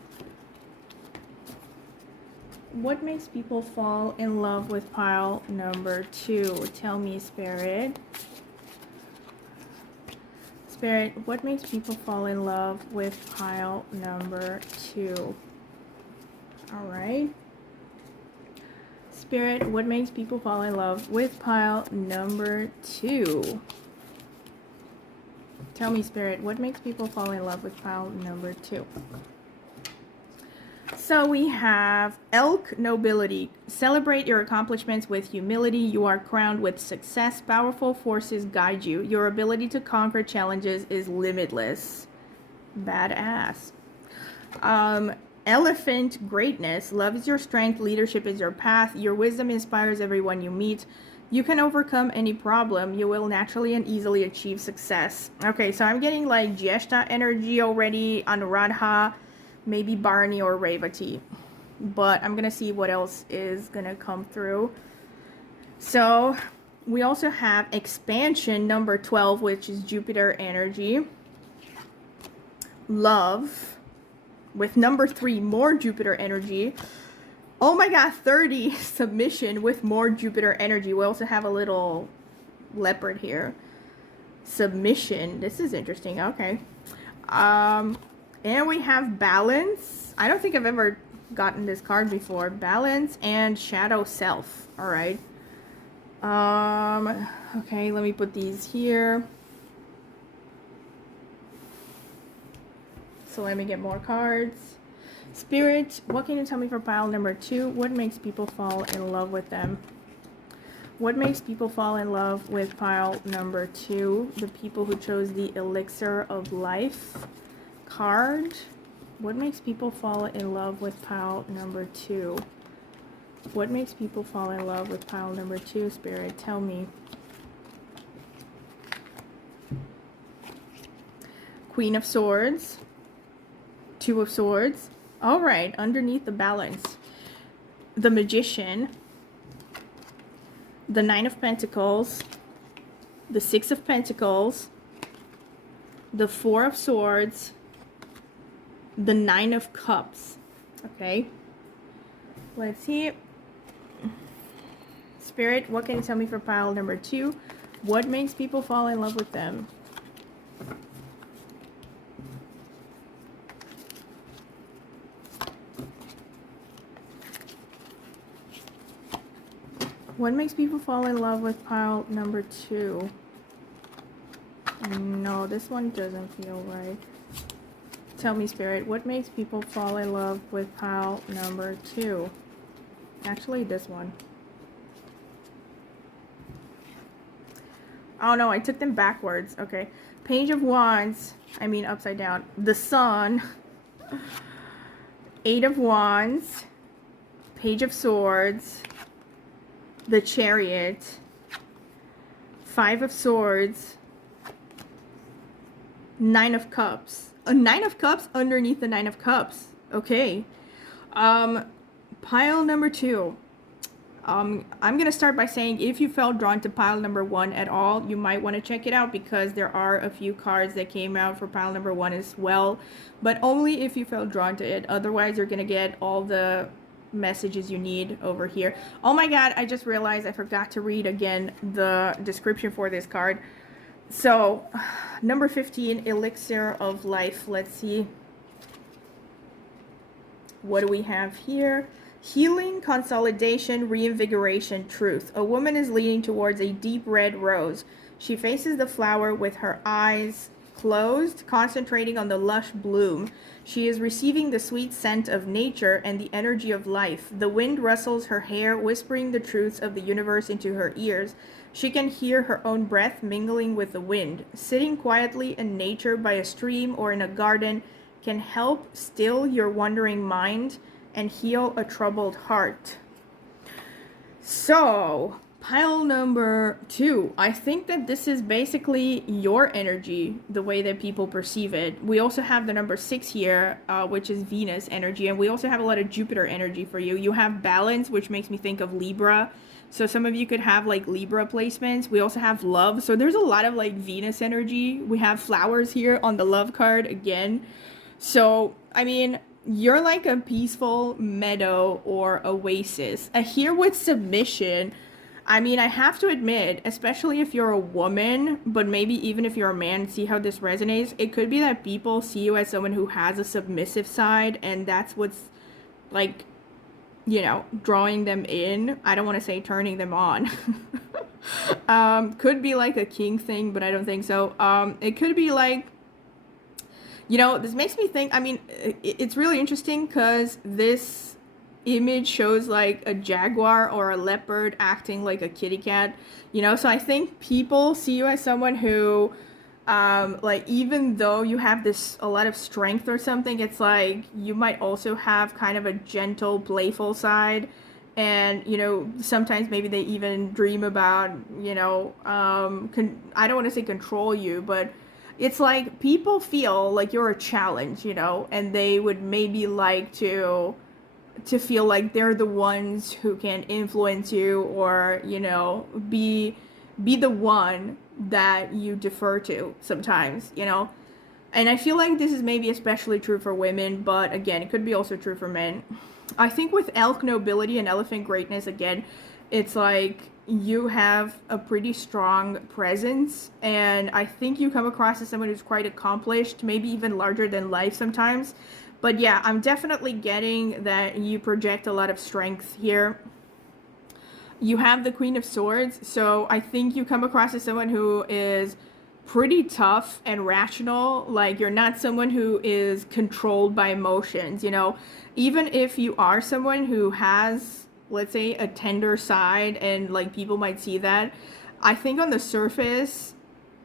What makes people fall in love with pile number 2? Tell me, Spirit. Spirit, what makes people fall in love with pile number 2? Alright. Spirit, what makes people fall in love with pile number 2? Tell me, Spirit, what makes people fall in love with pile number 2? So we have Elk Nobility. Celebrate your accomplishments with humility. You are crowned with success. Powerful forces guide you. Your ability to conquer challenges is limitless. Badass. Elephant Greatness. Love is your strength. Leadership is your path. Your wisdom inspires everyone you meet. You can overcome any problem. You will naturally and easily achieve success. Okay, so I'm getting like Jyeshta energy already, Anuradha, maybe Barney or Revati. But I'm going to see what else is going to come through. So we also have Expansion number 12, which is Jupiter energy. Love. With number 3, more Jupiter energy. Oh my god, 30, Submission with more Jupiter energy. We also have a little leopard here. Submission. This is interesting. Okay. And we have Balance. I don't think I've ever gotten this card before. Balance and Shadow Self. Alright. Okay, let me put these here. So let me get more cards. Spirit, what can you tell me for pile number 2? What makes people fall in love with them? What makes people fall in love with pile number 2? The people who chose the Elixir of Life card. What makes people fall in love with pile number 2? What makes people fall in love with pile number 2, Spirit? Tell me. Queen of Swords. 2 of Swords. All right, underneath the balance. The Magician. The 9 of Pentacles. The 6 of Pentacles. The 4 of Swords. The 9 of Cups. Okay. Let's see. Spirit, what can you tell me for pile number 2? What makes people fall in love with them? What makes people fall in love with pile number 2? No, this one doesn't feel right. Tell me, Spirit, what makes people fall in love with pile number 2? Actually, this one. Oh no, I took them backwards. Okay. Page of Wands. I mean upside down. The Sun. 8 of Wands. Page of Swords. The Chariot. 5 of Swords. 9 of Cups. A 9 of Cups underneath the 9 of Cups. Okay. Pile number 2. I'm going to start by saying if you felt drawn to pile number 1 at all, you might want to check it out because there are a few cards that came out for pile number 1 as well. But only if you felt drawn to it. Otherwise, you're going to get all the messages you need over here. Oh my god, I just realized I forgot to read again the description for this card. So, number 15, Elixir of Life. Let's see. What do we have here? Healing, consolidation, reinvigoration, truth. A woman is leaning towards a deep red rose. She faces the flower with her eyes closed, concentrating on the lush bloom. She is receiving the sweet scent of nature and the energy of life. The wind rustles her hair, whispering the truths of the universe into her ears. She can hear her own breath mingling with the wind. Sitting quietly in nature by a stream or in a garden can help still your wandering mind and heal a troubled heart. So, pile number 2. I think that this is basically your energy, the way that people perceive it. We also have the number 6 here, which is Venus energy, and we also have a lot of Jupiter energy for you. You have balance, which makes me think of Libra. So some of you could have like Libra placements. We also have love. So there's a lot of like Venus energy. We have flowers here on the love card again. So, I mean, you're like a peaceful meadow or oasis. Here with submission, I mean, I have to admit, especially if you're a woman, but maybe even if you're a man, see how this resonates. It could be that people see you as someone who has a submissive side, and that's what's like, you know, drawing them in. I don't want to say turning them on. Could be like a king thing, but I don't think so. It could be like, you know, this makes me think, I mean, it's really interesting because this image shows like a jaguar or a leopard acting like a kitty cat, you know, so I think people see you as someone who, like, even though you have a lot of strength or something, it's like you might also have kind of a gentle, playful side. And, you know, sometimes maybe they even dream about, you know, I don't want to say control you, but it's like people feel like you're a challenge, you know, and they would maybe like to feel like they're the ones who can influence you or, you know, be the one that you defer to sometimes, you know. And I feel like this is maybe especially true for women, but again, it could be also true for men. I think with elk nobility and elephant greatness, again, it's like you have a pretty strong presence, and I think you come across as someone who's quite accomplished, maybe even larger than life sometimes. But yeah, I'm definitely getting that you project a lot of strength here. You have the Queen of Swords, so I think you come across as someone who is pretty tough and rational. Like, you're not someone who is controlled by emotions, you know. Even if you are someone who has let's say, a tender side, and like people might see that. I think on the surface,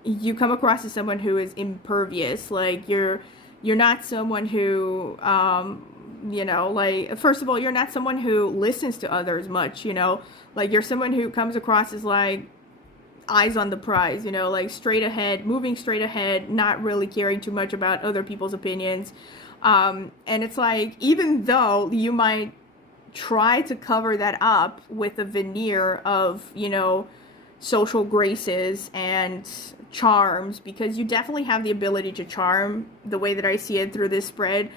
you come across as someone who is impervious. Like you're not someone who, like, first of all, you're not someone who listens to others much, like you're someone who comes across as like eyes on the prize, like straight ahead, moving straight ahead, not really caring too much about other people's opinions. And it's like, even though you might try to cover that up with a veneer of, social graces and charms, because you definitely have the ability to charm, the way that I see it through this spread.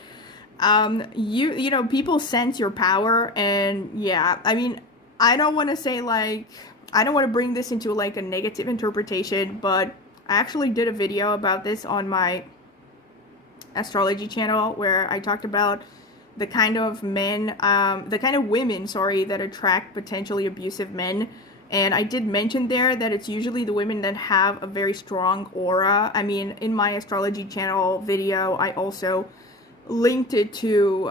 People sense your power, and yeah, I mean, I don't want to say like, I don't want to bring this into like a negative interpretation, but I actually did a video about this on my astrology channel where I talked about the kind of women, that attract potentially abusive men. And I did mention there that it's usually the women that have a very strong aura. I mean, in my astrology channel video, I also linked it to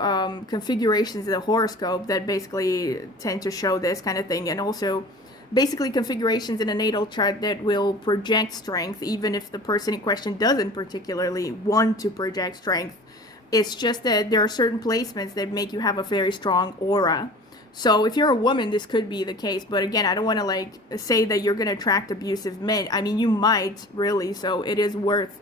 configurations of the horoscope that basically tend to show this kind of thing, and also basically configurations in a natal chart that will project strength, even if the person in question doesn't particularly want to project strength. It's just that there are certain placements that make you have a very strong aura. So if you're a woman, this could be the case. But again, I don't want to like say that you're going to attract abusive men. I mean, you might, really. So it is worth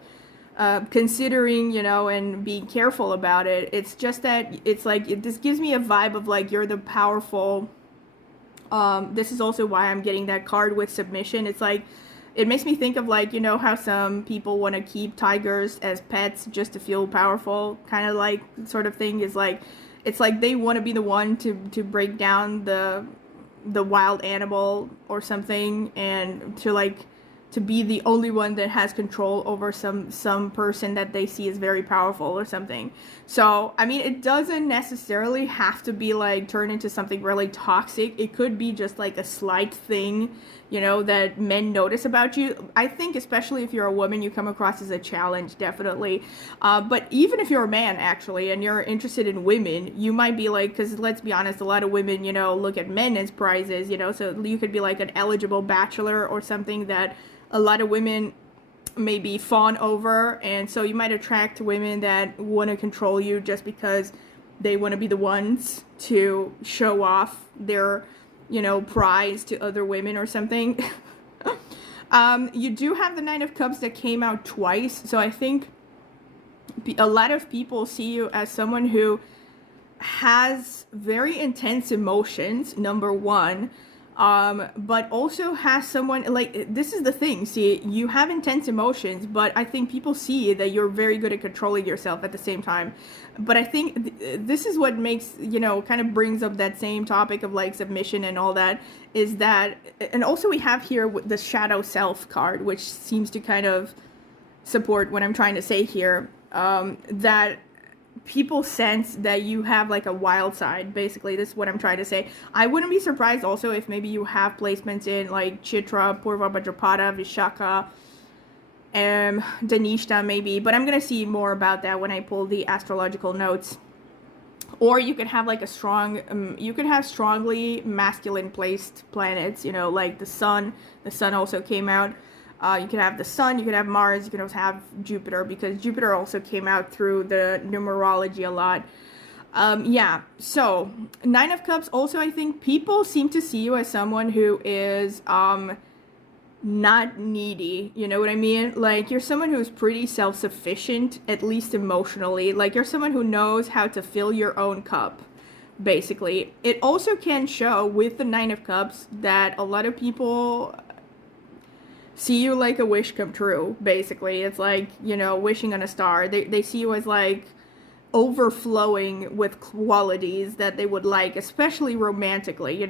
considering, and being careful about it. It's just that it's like, this gives me a vibe of like, you're the powerful. This is also why I'm getting that card with submission. It's like, it makes me think of like, how some people want to keep tigers as pets just to feel powerful, kind of like sort of thing. Is like, it's like they want to be the one to break down the wild animal or something, and to be the only one that has control over some person that they see as very powerful or something. So, I mean, it doesn't necessarily have to be like turn into something really toxic. It could be just like a slight thing, that men notice about you. I think especially if you're a woman, you come across as a challenge, definitely. But even if you're a man, actually, and you're interested in women, you might be like, because let's be honest, a lot of women, look at men as prizes, so you could be like an eligible bachelor or something that a lot of women maybe fawn over, and so you might attract women that want to control you just because they want to be the ones to show off their, prize to other women or something. You do have the Nine of Cups that came out twice, so I think a lot of people see you as someone who has very intense emotions, number one, but also has someone, like, this is the thing, see, you have intense emotions, but I think people see that you're very good at controlling yourself at the same time. But I think this is what makes, kind of brings up that same topic of like submission and all that, is that, and also we have here the Shadow Self card, which seems to kind of support what I'm trying to say here, that people sense that you have like a wild side. Basically, this is what I'm trying to say. I wouldn't be surprised also if maybe you have placements in like Chitra, Purva Bhadrapada, Vishaka, Danishta maybe, but I'm gonna see more about that when I pull the astrological notes. Or you could have like a strong, you could have strongly masculine placed planets, like the sun. The sun also came out. You could have the sun, you could have Mars, you could also have Jupiter, because Jupiter also came out through the numerology a lot. Yeah, so Nine of Cups also, I think people seem to see you as someone who is not needy, you know what I mean? Like, you're someone who's pretty self-sufficient, at least emotionally. Like, you're someone who knows how to fill your own cup, basically. It also can show with the Nine of Cups that a lot of people see you like a wish come true, basically. It's like, wishing on a star. They see you as like overflowing with qualities that they would like, especially romantically,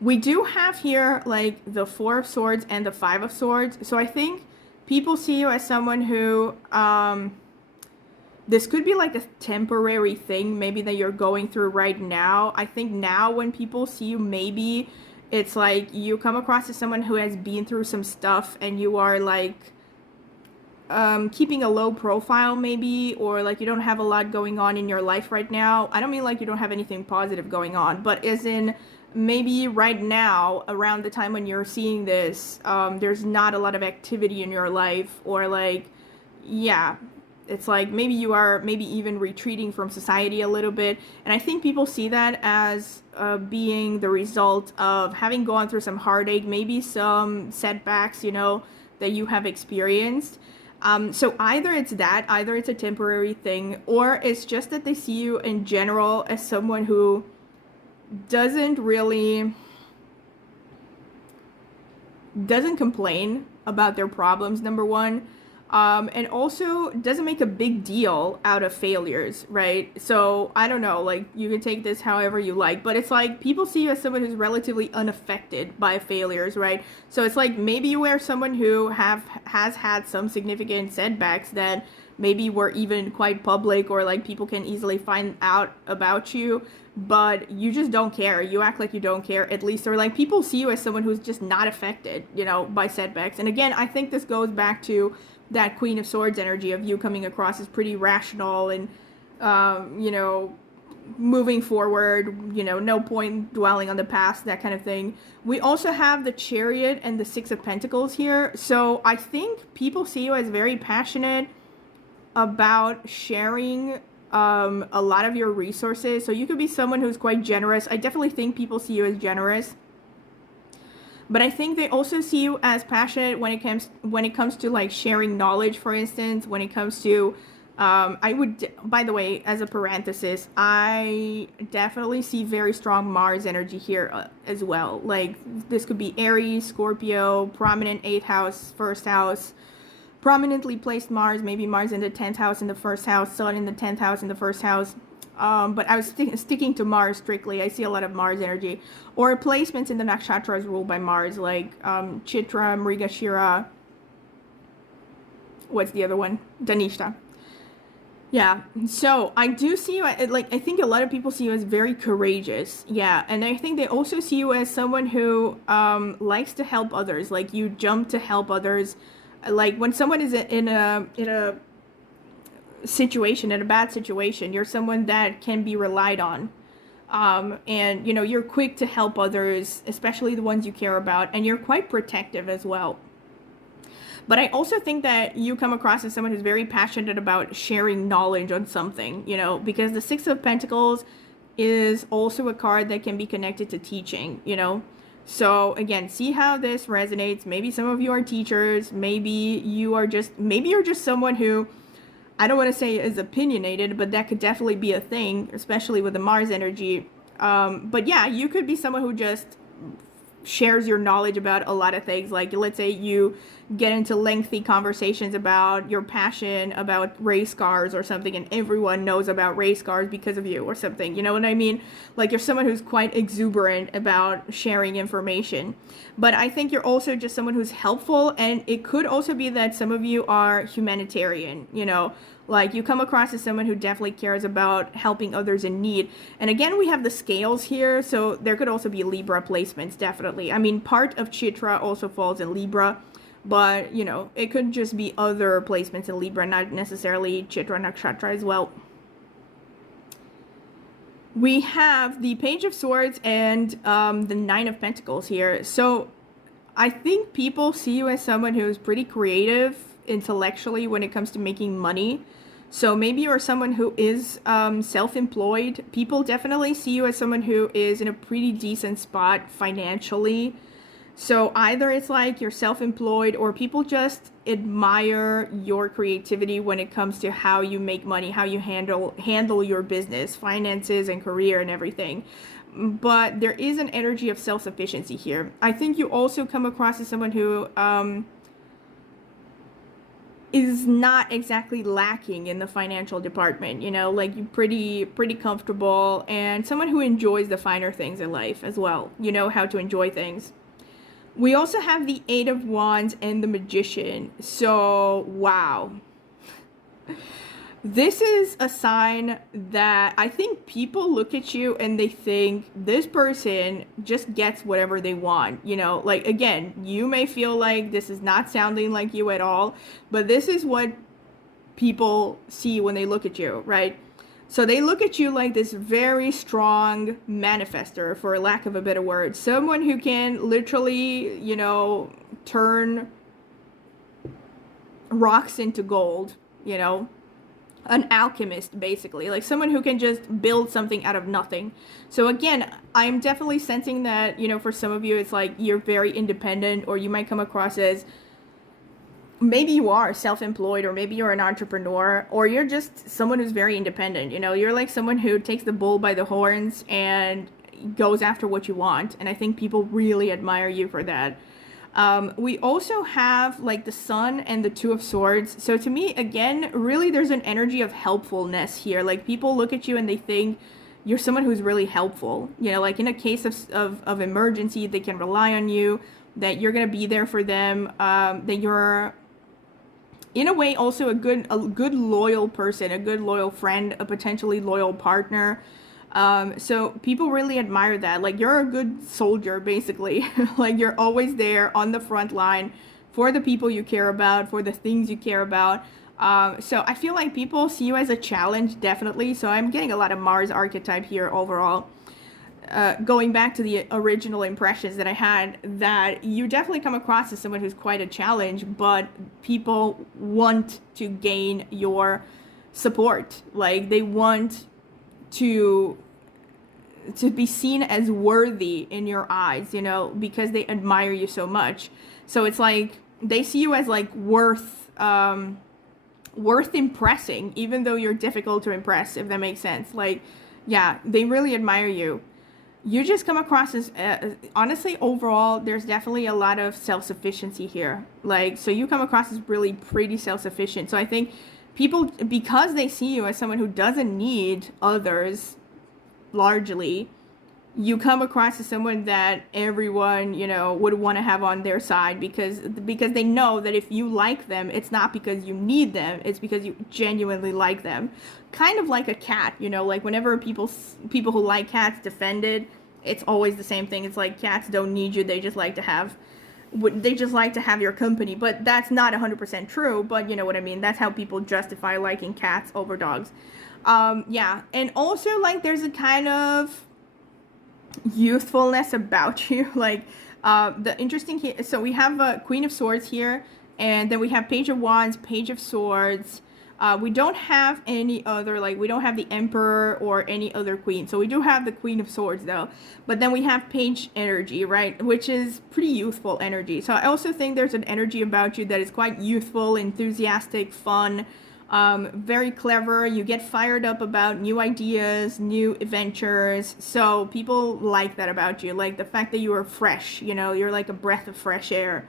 We do have here like the Four of Swords and the Five of Swords. So I think people see you as someone who, this could be like a temporary thing maybe that you're going through right now. I think now when people see you, maybe it's like you come across as someone who has been through some stuff, and you are like keeping a low profile maybe, or like you don't have a lot going on in your life right now. I don't mean like you don't have anything positive going on, but as in maybe right now around the time when you're seeing this, there's not a lot of activity in your life, or like, yeah, it's like maybe you are maybe even retreating from society a little bit. And I think people see that as being the result of having gone through some heartache, maybe some setbacks, you know, that you have experienced. So either it's that, either it's a temporary thing, or it's just that they see you in general as someone who doesn't complain about their problems, number one. And also doesn't make a big deal out of failures, right? So I don't know, like you can take this however you like, but it's like people see you as someone who's relatively unaffected by failures, right? So it's like maybe you are someone who has had some significant setbacks that maybe were even quite public, or like people can easily find out about you, but you just don't care. You act like you don't care, at least, or like people see you as someone who's just not affected, you know, by setbacks. And again, I think this goes back to that Queen of Swords energy of you coming across as pretty rational and, you know, moving forward, you know, no point dwelling on the past, that kind of thing. We also have the Chariot and the Six of Pentacles here. So I think people see you as very passionate about sharing a lot of your resources. So you could be someone who's quite generous. I definitely think people see you as generous. But I think they also see you as passionate when it comes to like sharing knowledge, for instance, when it comes to I would, by the way, as a parenthesis, I definitely see very strong Mars energy here as well. Like this could be Aries, Scorpio, prominent 8th house, 1st house, prominently placed Mars, maybe Mars in the 10th house in the 1st house, Sun in the 10th house in the 1st house. But I was sticking to Mars strictly. I see a lot of Mars energy. Or placements in the nakshatras ruled by Mars, like Chitra, Mrigashira. What's the other one? Dhanishta. Yeah, so I do see you, like, I think a lot of people see you as very courageous. Yeah, and I think they also see you as someone who likes to help others. Like, you jump to help others. Like, when someone is in a situation, in a bad situation, you're someone that can be relied on, and you know, you're quick to help others, especially the ones you care about, and you're quite protective as well. But I also think that you come across as someone who's very passionate about sharing knowledge on something, you know, because the Six of Pentacles is also a card that can be connected to teaching, you know. So again, see how this resonates. Maybe some of you are teachers, maybe you're just someone who, I don't want to say is opinionated, but that could definitely be a thing, especially with the Mars energy. But yeah, you could be someone who just shares your knowledge about a lot of things. Like, let's say you get into lengthy conversations about your passion about race cars or something, and everyone knows about race cars because of you or something. You know what I mean? Like, you're someone who's quite exuberant about sharing information. But I think you're also just someone who's helpful, and it could also be that some of you are humanitarian, you know, like you come across as someone who definitely cares about helping others in need. And again, we have the scales here, so there could also be Libra placements, definitely. I mean, part of Chitra also falls in Libra, but, you know, it could just be other placements in Libra, not necessarily Chitra Nakshatra as well. We have the Page of Swords and the Nine of Pentacles here. So I think people see you as someone who's pretty creative intellectually when it comes to making money. So maybe you're someone who is self-employed. People definitely see you as someone who is in a pretty decent spot financially. So either it's like you're self-employed, or people just admire your creativity when it comes to how you make money, how you handle your business, finances, and career and everything. But there is an energy of self-sufficiency here. I think you also come across as someone who is not exactly lacking in the financial department, you know, like you're pretty comfortable, and someone who enjoys the finer things in life as well. You know how to enjoy things. We also have the Eight of Wands and the Magician. So, wow. This is a sign that I think people look at you and they think this person just gets whatever they want. You know, like, again, you may feel like this is not sounding like you at all, but this is what people see when they look at you, right? So they look at you like this very strong manifester, for lack of a better word. Someone who can literally, you know, turn rocks into gold, you know, an alchemist, basically, like someone who can just build something out of nothing. So again, I'm definitely sensing that, you know, for some of you, it's like you're very independent, or you might come across as, maybe you are self-employed, or maybe you're an entrepreneur, or you're just someone who's very independent. You know, you're like someone who takes the bull by the horns and goes after what you want. And I think people really admire you for that. We also have like the Sun and the Two of Swords. So to me, again, really there's an energy of helpfulness here. Like people look at you and they think you're someone who's really helpful. You know, like in a case of emergency, they can rely on you, that you're going to be there for them, that you're in a way also a good loyal person, a good loyal friend, a potentially loyal partner. So people really admire that. Like you're a good soldier, basically. Like you're always there on the front line for the people you care about, for the things you care about. So I feel like people see you as a challenge, definitely. So I'm getting a lot of Mars archetype here overall. Going back to the original impressions that I had, that you definitely come across as someone who's quite a challenge, but people want to gain your support. Like they want to be seen as worthy in your eyes, you know, because they admire you so much. So it's like they see you as like worth impressing, even though you're difficult to impress, if that makes sense. Like, yeah, they really admire you. You just come across as honestly, overall, there's definitely a lot of self-sufficiency here. Like, so you come across as really pretty self-sufficient. So I think people, because they see you as someone who doesn't need others, largely, you come across as someone that everyone, you know, would want to have on their side, because they know that if you like them, it's not because you need them, it's because you genuinely like them. Kind of like a cat, you know, like whenever people who like cats defend it, it's always the same thing. It's like cats don't need you, they just like to have your company. But that's not 100% true, but you know what I mean. That's how people justify liking cats over dogs. Yeah, and also like there's a kind of youthfulness about you. Like the interesting so we have a Queen of Swords here, and then we have Page of Wands, Page of Swords. We don't have any other, like we don't have the Emperor or any other queen. So we do have the Queen of Swords though. But then we have Page energy, right? Which is pretty youthful energy. So I also think there's an energy about you that is quite youthful, enthusiastic, fun, very clever. You get fired up about new ideas, new adventures. So people like that about you. Like the fact that you are fresh, you know, you're like a breath of fresh air.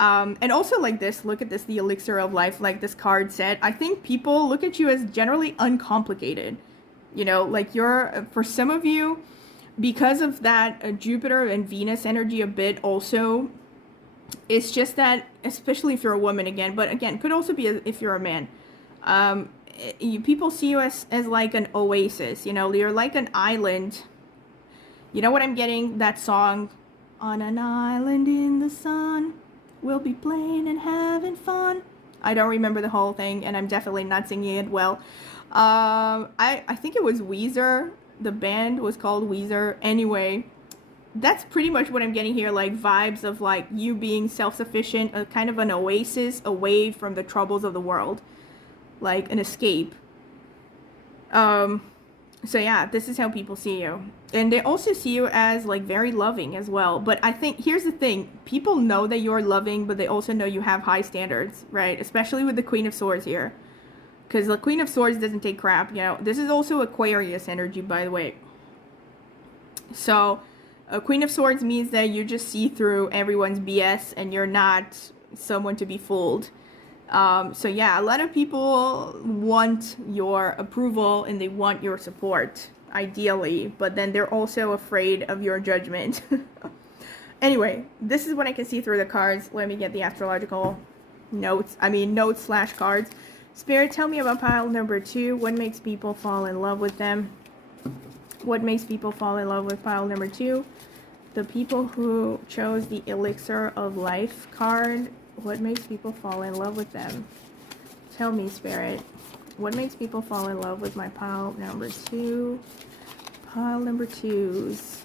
And also like this, look at this, the elixir of life, like this card set. I think people look at you as generally uncomplicated. You know, like you're, for some of you, because of that Jupiter and Venus energy a bit also, it's just that, especially if you're a woman again, but again, could also be if you're a man. People see you as like an oasis, you know, you're like an island. You know what I'm getting? That song, on an island in the sun, we'll be playing and having fun. I don't remember the whole thing, and I'm definitely not singing it well. I think it was Weezer. The band was called Weezer. Anyway, that's pretty much what I'm getting here, like vibes of like you being self-sufficient, a kind of an oasis away from the troubles of the world, like an escape. So yeah, this is how people see you. And they also see you as like very loving as well. But I think here's the thing, people know that you're loving, but they also know you have high standards, right? Especially with the Queen of Swords here, because the Queen of Swords doesn't take crap, you know. This is also Aquarius energy, by the way. So a Queen of Swords means that you just see through everyone's BS and you're not someone to be fooled. So yeah, a lot of people want your approval and they want your support, ideally, but then they're also afraid of your judgment. Anyway, this is what I can see through the cards. Let me get the astrological notes/cards. Spirit, tell me about pile number 2. What makes people fall in love with them? What makes people fall in love with pile number 2? The people who chose the Elixir of Life card. What makes people fall in love with them? Tell me, Spirit. What makes people fall in love with my pile number 2? Pile number 2s.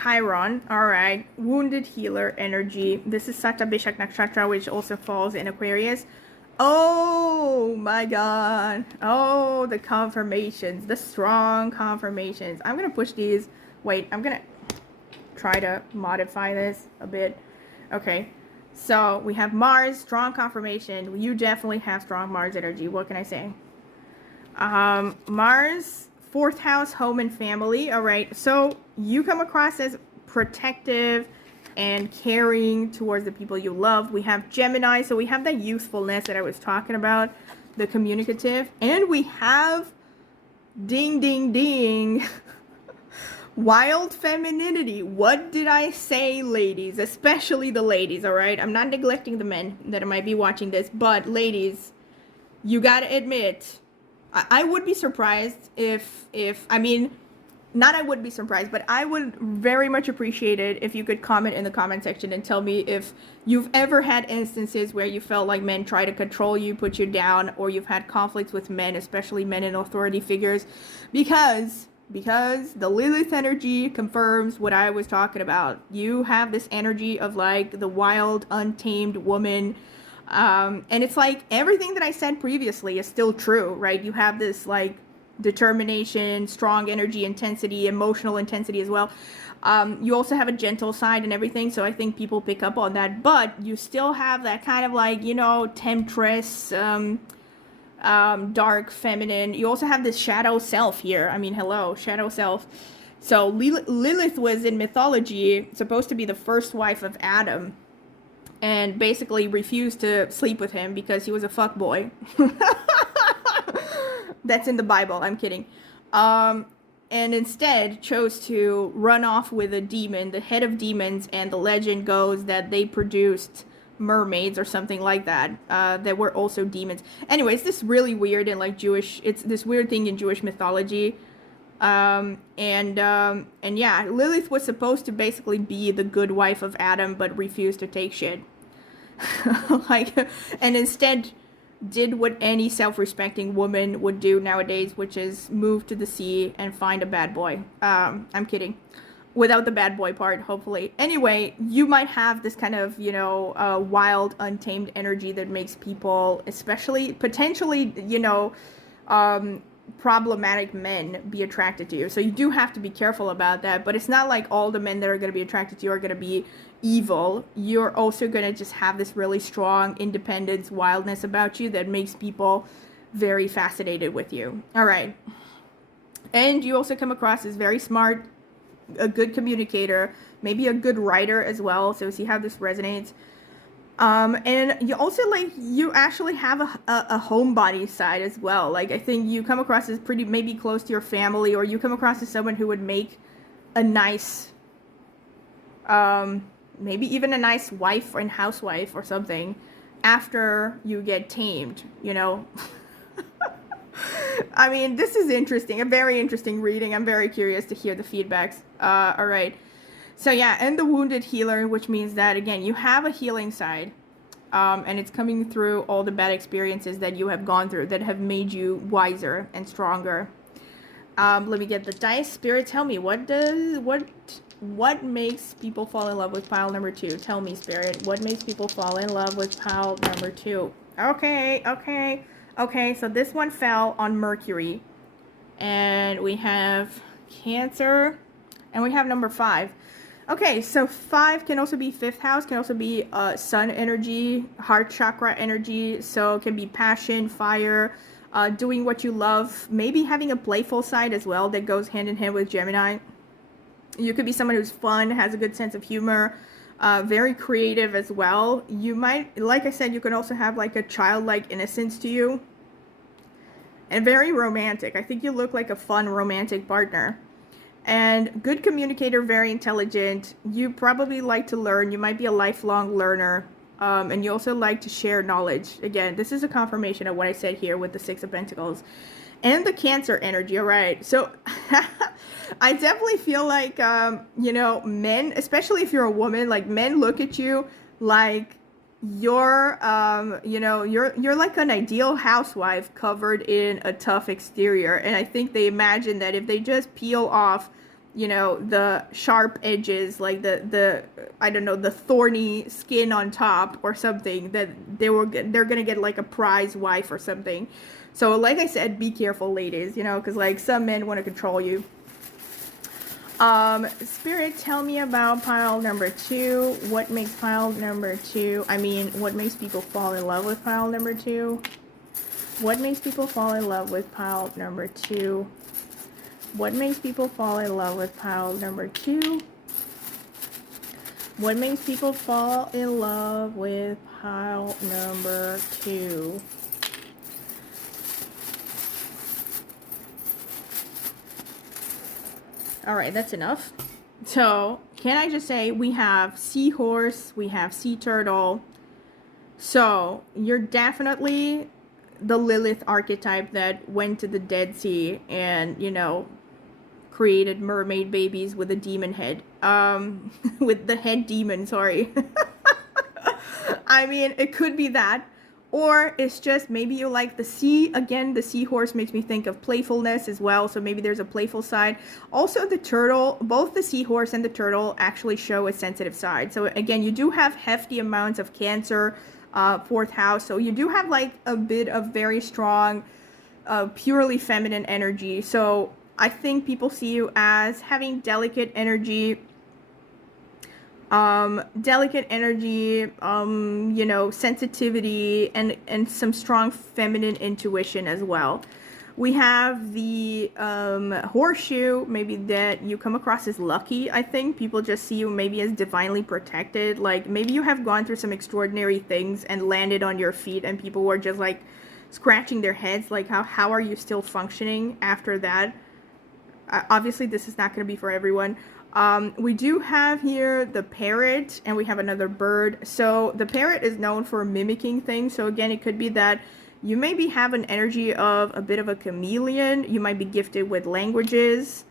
Chiron, alright. Wounded healer energy. This is Satabishak Nakshatra, which also falls in Aquarius. Oh my god. Oh, the confirmations. The strong confirmations. I'm going to push these. Wait, I'm going to try to modify this a bit. Okay. So, we have Mars, strong confirmation. You definitely have strong Mars energy. What can I say? Mars, 4th house, home and family. Alright, so you come across as protective and caring towards the people you love. We have Gemini, so we have that youthfulness that I was talking about, the communicative. And we have, ding, ding, ding, wild femininity. What did I say, ladies? Especially the ladies, alright? I'm not neglecting the men that might be watching this, but ladies, you gotta admit, I would be surprised if I mean, not I would be surprised, but I would very much appreciate it if you could comment in the comment section and tell me if you've ever had instances where you felt like men try to control you, put you down, or you've had conflicts with men, especially men in authority figures, because the Lilith energy confirms what I was talking about. You have this energy of like the wild, untamed woman. And it's like everything that I said previously is still true, right? You have this like determination, strong energy, intensity, emotional intensity as well. You also have a gentle side and everything, so I think people pick up on that. But you still have that kind of like, you know, temptress, dark, feminine. You also have this shadow self here. I mean, hello, shadow self. So Lilith was in mythology supposed to be the first wife of Adam, and basically refused to sleep with him because he was a fuckboy. That's in the Bible, I'm kidding. And instead chose to run off with a demon, the head of demons, and the legend goes that they produced mermaids or something like that, that were also demons. Anyway, it's this really weird and like Jewish, it's this weird thing in Jewish mythology. And yeah, Lilith was supposed to basically be the good wife of Adam, but refused to take shit. Like, and instead did what any self-respecting woman would do nowadays, which is move to the sea and find a bad boy. I'm kidding. Without the bad boy part, hopefully. Anyway, you might have this kind of, you know, wild, untamed energy that makes people, especially, potentially, you know, problematic men be attracted to you. So you do have to be careful about that, but it's not like all the men that are going to be attracted to you are going to be evil. You're also going to just have this really strong independence, wildness about you that makes people very fascinated with you. All right. And you also come across as very smart, a good communicator, maybe a good writer as well. So see how this resonates. And you also, like, you actually have a homebody side as well. Like, I think you come across as pretty, maybe close to your family, or you come across as someone who would make a nice, maybe even a nice wife and housewife or something after you get tamed, you know? I mean, this is interesting, a very interesting reading. I'm very curious to hear the feedbacks. All right. So yeah, and the wounded healer, which means that, again, you have a healing side, and it's coming through all the bad experiences that you have gone through that have made you wiser and stronger. Let me get the dice. Spirit, tell me, what makes people fall in love with pile number 2? Tell me, Spirit, what makes people fall in love with pile number 2? Okay, so this one fell on Mercury, and we have Cancer, and we have number 5. Okay, so 5 can also be 5th house, can also be sun energy, heart chakra energy, so it can be passion, fire, doing what you love, maybe having a playful side as well that goes hand in hand with Gemini. You could be someone who's fun, has a good sense of humor, very creative as well. You might, like I said, you can also have like a childlike innocence to you, and very romantic. I think you look like a fun romantic partner. And good communicator, very intelligent. You probably like to learn. You might be a lifelong learner. And you also like to share knowledge. Again, this is a confirmation of what I said here with the Six of Pentacles. And the Cancer energy, all right. So I definitely feel like, you know, men, especially if you're a woman, like men look at you like you're, you know, you're like an ideal housewife covered in a tough exterior. And I think they imagine that if they just peel off, you know, the sharp edges, like the I don't know, the thorny skin on top or something, that they're gonna get like a prize wife or something. So like I said, be careful, ladies, you know, because like some men want to control you. Spirit, tell me about pile number 2. What makes pile number 2, I mean, what makes people fall in love with pile number 2? What makes people fall in love with pile number 2? What makes people fall in love with pile number 2? What makes people fall in love with pile number 2? All right, that's enough. So, can I just say, we have seahorse, we have sea turtle. So, you're definitely the Lilith archetype that went to the Dead Sea and, you know, created mermaid babies with a demon head. With the head demon, sorry. I mean, it could be that. Or it's just maybe you like the sea. Again, the seahorse makes me think of playfulness as well. So maybe there's a playful side. Also the turtle, both the seahorse and the turtle actually show a sensitive side. So again, you do have hefty amounts of Cancer, 4th house. So you do have like a bit of very strong, purely feminine energy. So I think people see you as having delicate energy, you know, sensitivity, and some strong feminine intuition as well. We have the horseshoe, maybe that you come across as lucky. I think people just see you maybe as divinely protected. Like maybe you have gone through some extraordinary things and landed on your feet, and people were just like scratching their heads, like how are you still functioning after that? Obviously this is not going to be for everyone. We do have here the parrot, and we have another bird. So the parrot is known for mimicking things. So again, it could be that you maybe have an energy of a bit of a chameleon. You might be gifted with languages,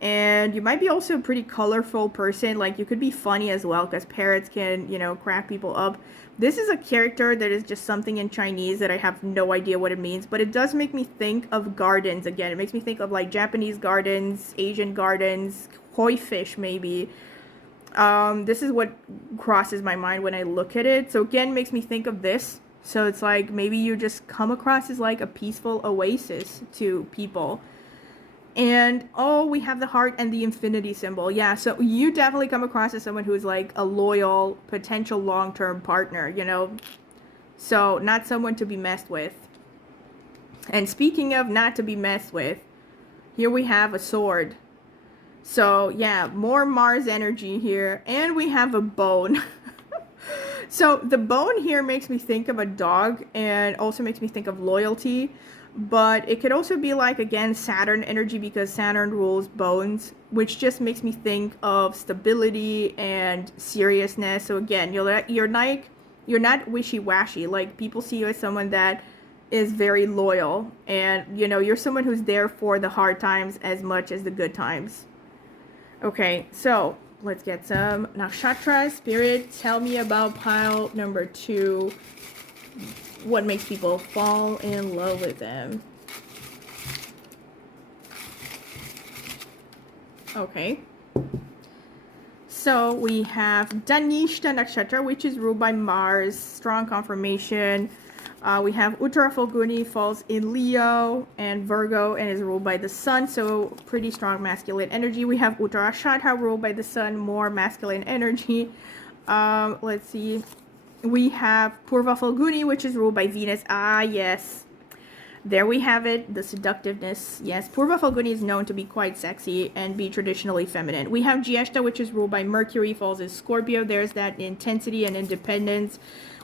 and you might be also a pretty colorful person. Like you could be funny as well, because parrots can, you know, crack people up. This is a character that is just something in Chinese that I have no idea what it means, but it does make me think of gardens again. It makes me think of like Japanese gardens, Asian gardens, koi fish maybe. This is what crosses my mind when I look at it. So again, makes me think of this. So it's like maybe you just come across as like a peaceful oasis to people. And oh, we have the heart and the infinity symbol. Yeah, so you definitely come across as someone who's like a loyal, potential long-term partner, you know. So not someone to be messed with. And speaking of not to be messed with, here we have a sword. So yeah, more Mars energy here. And we have a bone. So the bone here makes me think of a dog, and also makes me think of loyalty. But it could also be like, again, Saturn energy, because Saturn rules bones, which just makes me think of stability and seriousness. So again, you're not wishy-washy. Like people see you as someone that is very loyal, and you know, you're someone who's there for the hard times as much as the good times. Okay, so let's get some nakshatra. Spirit, tell me about pile number 2. What makes people fall in love with them? Okay. So we have Dhanishta Nakshatra, which is ruled by Mars. Strong confirmation. We have Uttara Falguni, falls in Leo and Virgo, and is ruled by the Sun. So pretty strong masculine energy. We have Uttarashadha, ruled by the Sun, more masculine energy. Let's see. We have Purva Falguni, which is ruled by Venus. Ah, yes. There we have it, the seductiveness. Yes, Purva Falguni is known to be quite sexy and be traditionally feminine. We have Jyeshta, which is ruled by Mercury, falls in Scorpio. There's that intensity and independence.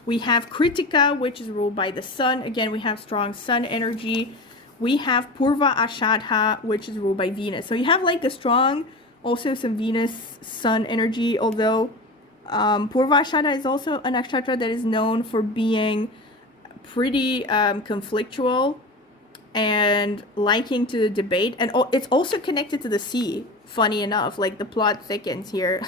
We have Kritika, which is ruled by the Sun. Again, we have strong Sun energy. we have Purva Ashadha, which is ruled by Venus. So you have like a strong, also some Venus Sun energy, although Purva Ashadha is also a nakshatra that is known for being pretty conflictual and liking to debate. And it's also connected to the sea, funny enough, like the plot thickens here.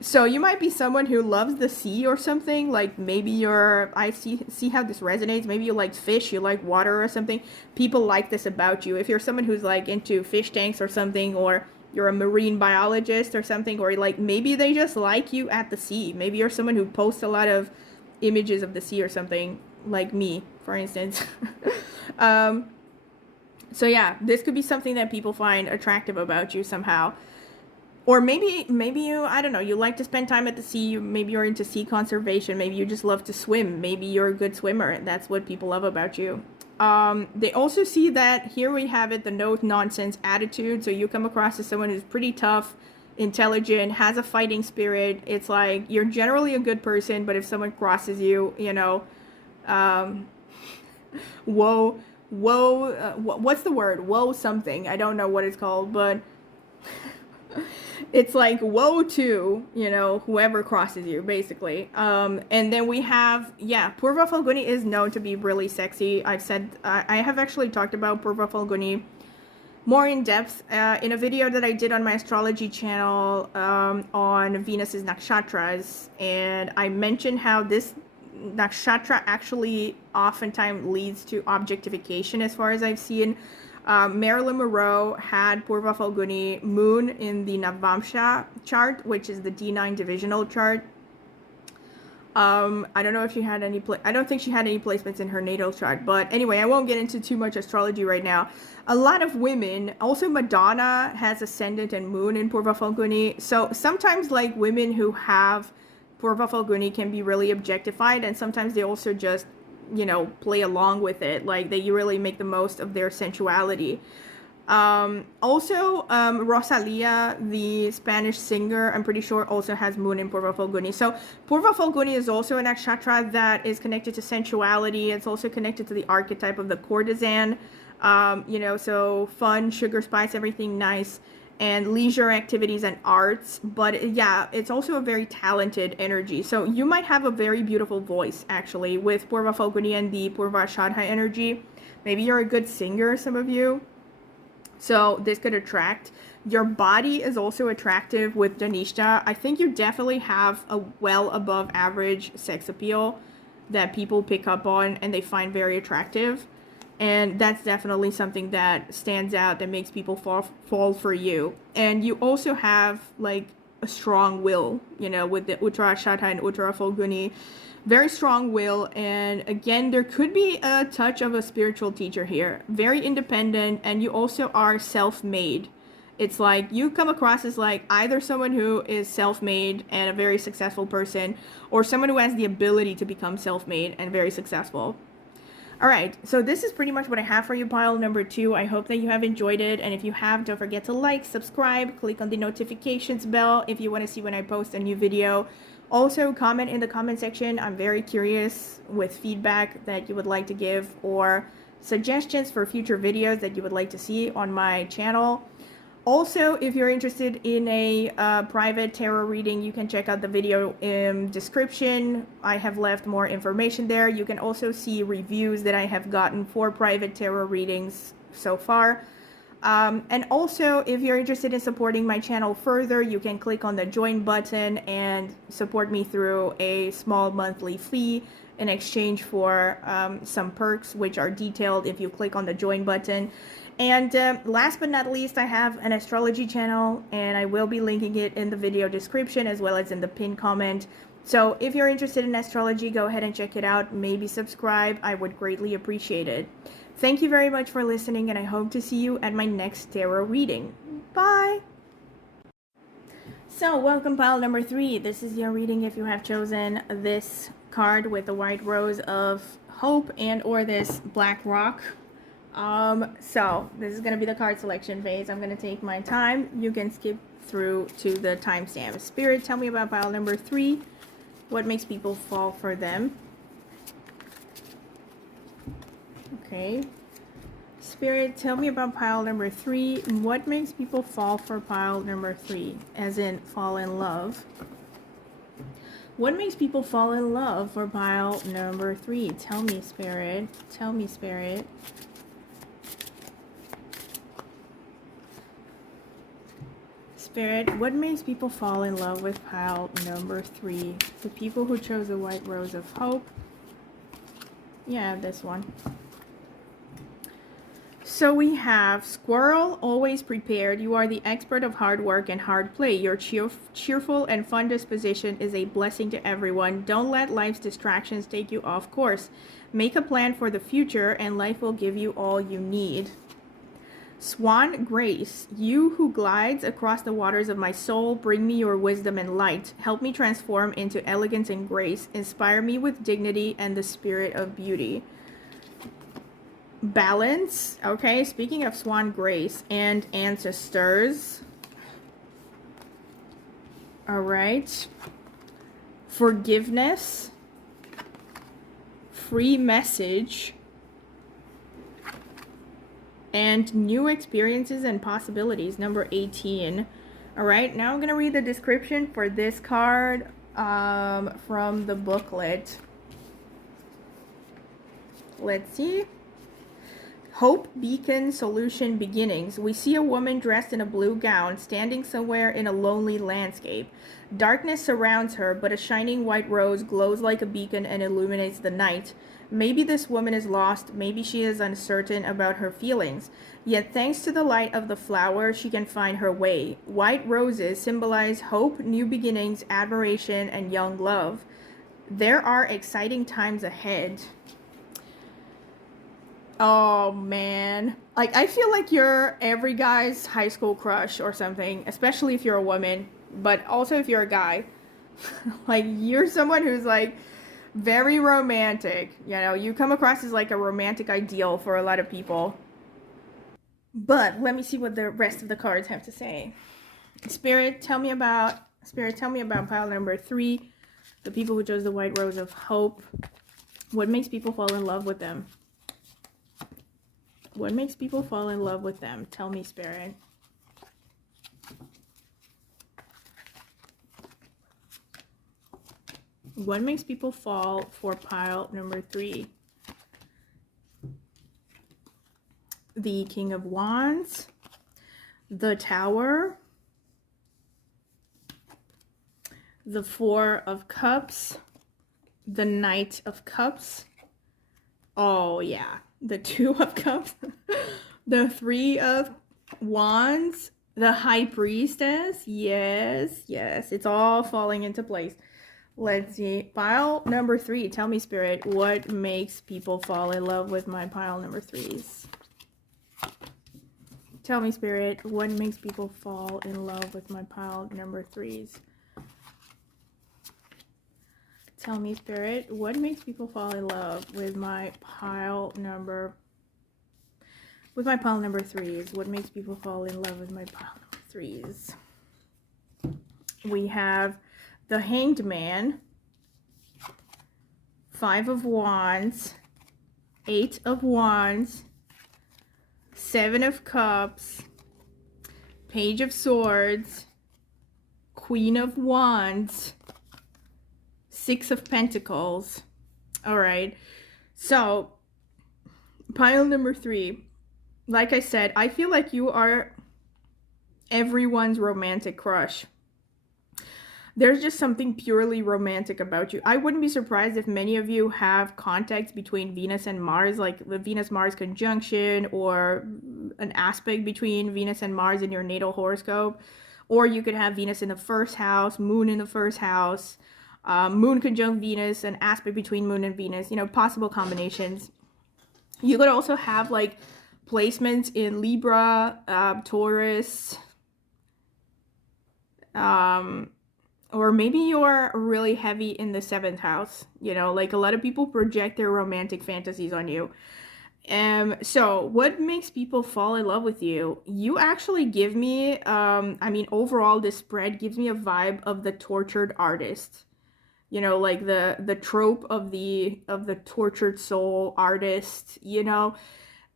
So you might be someone who loves the sea or something, like maybe I see how this resonates. Maybe you like fish, you like water or something. People like this about you. If you're someone who's like into fish tanks or something, or you're a marine biologist or something, or like maybe they just like you at the sea. Maybe you're someone who posts a lot of images of the sea or something, like me, for instance. So yeah, this could be something that people find attractive about you somehow. Or maybe you, I don't know, you like to spend time at the sea. Maybe you're into sea conservation. Maybe you just love to swim. Maybe you're a good swimmer. That's what people love about you. They also see that here we have it, the no nonsense attitude. So you come across as someone who's pretty tough, intelligent, has a fighting spirit. It's like you're generally a good person, but if someone crosses you, you know, what's the word? Woe something. I don't know what it's called, but it's like woe to, you know, whoever crosses you, basically. And then we have, yeah, Purva Falguni is known to be really sexy. I have actually talked about Purva Falguni more in depth in a video that I did on my astrology channel on Venus's nakshatras. And I mentioned how this nakshatra actually oftentimes leads to objectification, as far as I've seen. Marilyn Monroe had Purva Falguni moon in the Navamsha chart, which is the D9 divisional chart. I don't know if she had any I don't think she had any placements in her natal chart, but anyway, I won't get into too much astrology right now. A lot of women, also Madonna has ascendant and moon in Purva Falguni. So sometimes like women who have Purva Falguni can be really objectified, and sometimes they also just, you know, play along with it. Like they really make the most of their sensuality. Rosalia, the Spanish singer, I'm pretty sure also has moon in Purva Falguni. So Purva Falguni is also an nakshatra that is connected to sensuality. It's also connected to the archetype of the courtesan. You know, so fun, sugar spice, everything nice, and leisure activities and arts. But yeah, it's also a very talented energy. So you might have a very beautiful voice, actually, with Purva Falguni and the Purva Shadha energy. Maybe you're a good singer, some of you. So this could attract. Your body is also attractive with Janishta. I think you definitely have a well above average sex appeal that people pick up on and they find very attractive. And that's definitely something that stands out, that makes people fall for you. And you also have like a strong will, you know, with the Uttara Shadha and Uttara Falguni. Very strong will. And again, there could be a touch of a spiritual teacher here. Very independent, and you also are self-made. It's like you come across as like either someone who is self-made and a very successful person, or someone who has the ability to become self-made and very successful. All right, so this is pretty much what I have for you, pile number 2. I hope that you have enjoyed it, and if you have, don't forget to like, subscribe, click on the notifications bell if you want to see when I post a new video. Also, comment in the comment section. I'm very curious with feedback that you would like to give, or suggestions for future videos that you would like to see on my channel. Also, if you're interested in a private tarot reading, you can check out the video in description. I have left more information there. You can also see reviews that I have gotten for private tarot readings so far. And also, if you're interested in supporting my channel further, you can click on the join button and support me through a small monthly fee in exchange for some perks, which are detailed if you click on the join button. And last but not least, I have an astrology channel, and I will be linking it in the video description as well as in the pinned comment. So if you're interested in astrology, go ahead and check it out. Maybe subscribe. I would greatly appreciate it. Thank you very much for listening, and I hope to see you at my next tarot reading. Bye! So, welcome pile number 3. This is your reading if you have chosen this card with the white rose of hope and or this black rock. So this is going to be the card selection phase. I'm going to take my time. You can skip through to the timestamp. Spirit, tell me about pile number 3. What makes people fall for them? Okay. Spirit, tell me about pile number 3. What makes people fall for pile number 3? As in, fall in love. What makes people fall in love for pile number 3? Tell me, Spirit. Tell me, Spirit. Spirit, what makes people fall in love with pile number 3? The people who chose the White Rose of Hope. Yeah, this one. So we have Squirrel, always prepared. You are the expert of hard work and hard play. Your cheerful and fun disposition is a blessing to everyone. Don't let life's distractions take you off course. Make a plan for the future and life will give you all you need. Swan Grace, you who glides across the waters of my soul, bring me your wisdom and light. Help me transform into elegance and grace. Inspire me with dignity and the spirit of beauty. Balance, okay, speaking of Swan Grace and ancestors. All right. Forgiveness. Free message. And new experiences and possibilities, number 18. All right, now I'm going to read the description for this card from the booklet. Let's see. Hope, beacon, solution, beginnings. We see a woman dressed in a blue gown standing somewhere in a lonely landscape. Darkness surrounds her, but a shining white rose glows like a beacon and illuminates the night. Maybe this woman is lost, maybe she is uncertain about her feelings. Yet thanks to the light of the flower, she can find her way. White roses symbolize hope, new beginnings, admiration, and young love. There are exciting times ahead. Oh man, like I feel like you're every guy's high school crush or something, especially if you're a woman, but also if you're a guy. Like you're someone who's like very romantic, you know, you come across as like a romantic ideal for a lot of people. But let me see what the rest of the cards have to say. Spirit, tell me about pile number 3, the people who chose the White Rose of Hope. What makes people fall in love with them? What makes people fall in love with them? Tell me, Spirit. What makes people fall for pile number 3? The King of Wands, the Tower, the Four of Cups, the Knight of Cups. Oh, yeah. The Two of Cups, the Three of Wands, the High Priestess. Yes, yes. It's all falling into place. Let's see. Pile number 3. Tell me, Spirit, what makes people fall in love with my pile number 3s? Tell me, Spirit, what makes people fall in love with my pile number 3s? Tell me, Spirit, what makes people fall in love with my pile number 3s? What makes people fall in love with my pile number 3s? We have the Hanged Man, 5 of Wands, 8 of Wands, 7 of Cups, Page of Swords, Queen of Wands, 6 of Pentacles. All right. So, pile number 3. Like I said, I feel like you are everyone's romantic crush. There's just something purely romantic about you. I wouldn't be surprised if many of you have contacts between Venus and Mars, like the Venus-Mars conjunction or an aspect between Venus and Mars in your natal horoscope. Or you could have Venus in the first house, Moon in the first house, Moon conjunct Venus, an aspect between Moon and Venus, you know, possible combinations. You could also have like placements in Libra, Taurus, or maybe you're really heavy in the 7th house, you know, like a lot of people project their romantic fantasies on you. So what makes people fall in love with you? You actually give me, I mean, overall, this spread gives me a vibe of the tortured artist. You know, like the trope of the tortured soul artist, you know.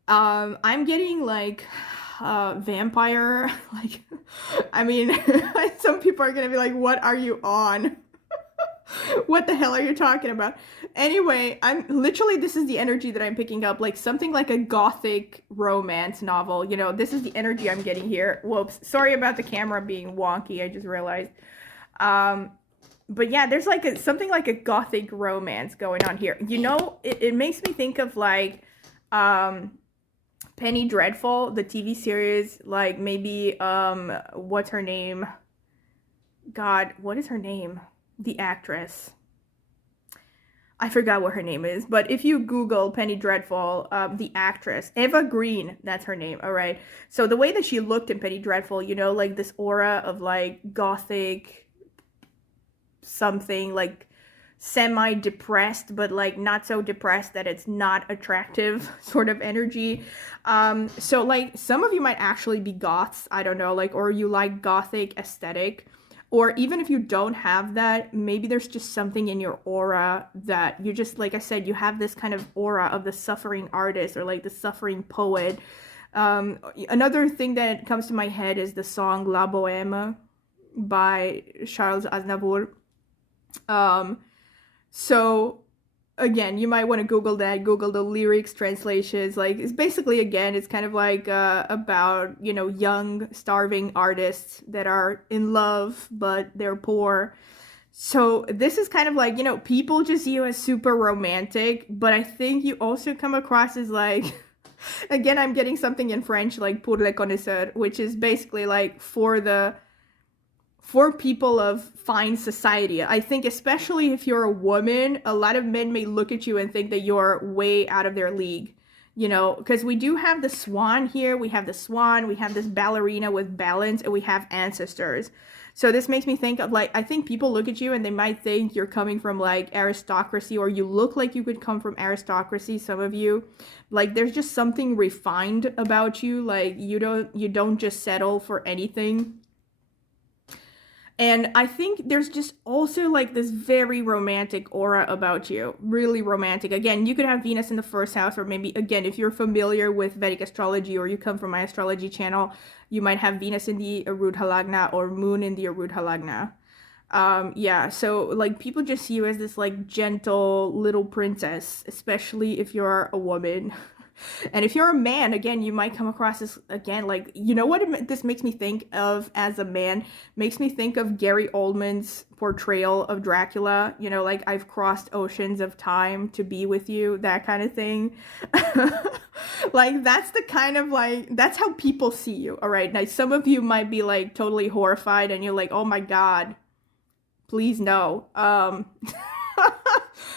I'm getting like vampire, like, I mean, some people are gonna be like, what are you on? What the hell are you talking about? Anyway, I'm literally, this is the energy that I'm picking up, like something like a gothic romance novel. You know, this is the energy I'm getting here. Whoops, sorry about the camera being wonky, I just realized. But yeah, there's like something like a gothic romance going on here. You know, it makes me think of like Penny Dreadful, the TV series, like maybe what's her name? God, what is her name? The actress. I forgot what her name is, but if you Google Penny Dreadful, the actress, Eva Green, that's her name, all right? So the way that she looked in Penny Dreadful, you know, like this aura of like gothic something, like semi-depressed, but like not so depressed that it's not attractive sort of energy. So like some of you might actually be goths, I don't know, like, or you like gothic aesthetic. Or even if you don't have that, maybe there's just something in your aura that you just, like I said, you have this kind of aura of the suffering artist or like the suffering poet. Another thing that comes to my head is the song La Bohème by Charles Aznavour. So again, you might want to Google that, Google the lyrics, translations. Like, it's basically, again, it's kind of like about, you know, young, starving artists that are in love, but they're poor. So this is kind of like, you know, people just see you as super romantic, but I think you also come across as like, again, I'm getting something in French, like pour les connaisseurs, which is basically like for people of fine society. I think especially if you're a woman, a lot of men may look at you and think that you're way out of their league, you know, because we do have the swan here. We have the swan, we have this ballerina with balance, and we have ancestors. So this makes me think of like, I think people look at you and they might think you're coming from like aristocracy, or you look like you could come from aristocracy, some of you. Like there's just something refined about you. Like you don't just settle for anything. And I think there's just also like this very romantic aura about you, really romantic. Again, you could have Venus in the first house, or maybe, again, if you're familiar with Vedic astrology or you come from my astrology channel, you might have Venus in the Arudha Lagna or Moon in the Arudha Lagna. Yeah, so like people just see you as this like gentle little princess, especially if you're a woman. And if you're a man, again, you might come across this, again, like, you know what this makes me think of as a man? Makes me think of Gary Oldman's portrayal of Dracula, you know, like, I've crossed oceans of time to be with you, that kind of thing. Like, that's the kind of, like, that's how people see you, all right? Now, some of you might be, like, totally horrified, and you're like, oh my God, please no.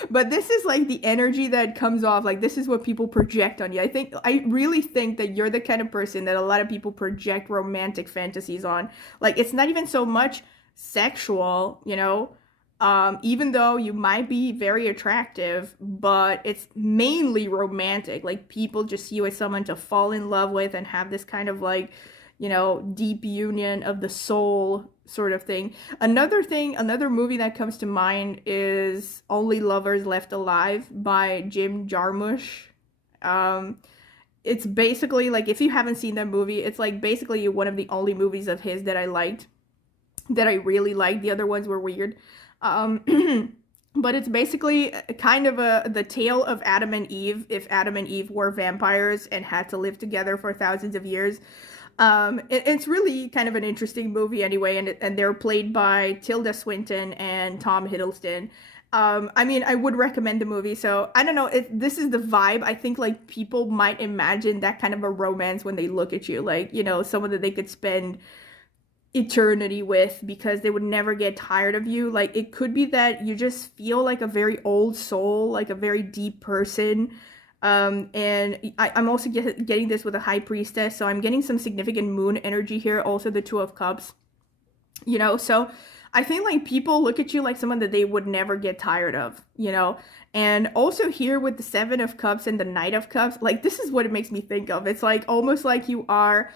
But this is like the energy that comes off, like this is what people project on you. I really think that you're the kind of person that a lot of people project romantic fantasies on. Like it's not even so much sexual, you know, even though you might be very attractive, but it's mainly romantic. Like people just see you as someone to fall in love with and have this kind of like, you know, deep union of the soul sort of thing. Another movie that comes to mind is Only Lovers Left Alive by Jim Jarmusch. It's basically like, if you haven't seen that movie, it's like basically one of the only movies of his that I liked, that I really liked. The other ones were weird. But it's basically kind of the tale of Adam and Eve, if Adam and Eve were vampires and had to live together for thousands of years. It's really kind of an interesting movie anyway, and they're played by Tilda Swinton and Tom Hiddleston. I mean, I would recommend the movie. So I don't know, this is the vibe. I think like people might imagine that kind of a romance when they look at you, like, you know, someone that they could spend eternity with because they would never get tired of you. Like it could be that you just feel like a very old soul, like a very deep person. And I'm also getting this with a high priestess, so I'm getting some significant moon energy here, also the Two of Cups, you know, so I think like people look at you like someone that they would never get tired of, you know. And also here with the Seven of Cups and the Knight of Cups, like this is what it makes me think of. It's like almost like you are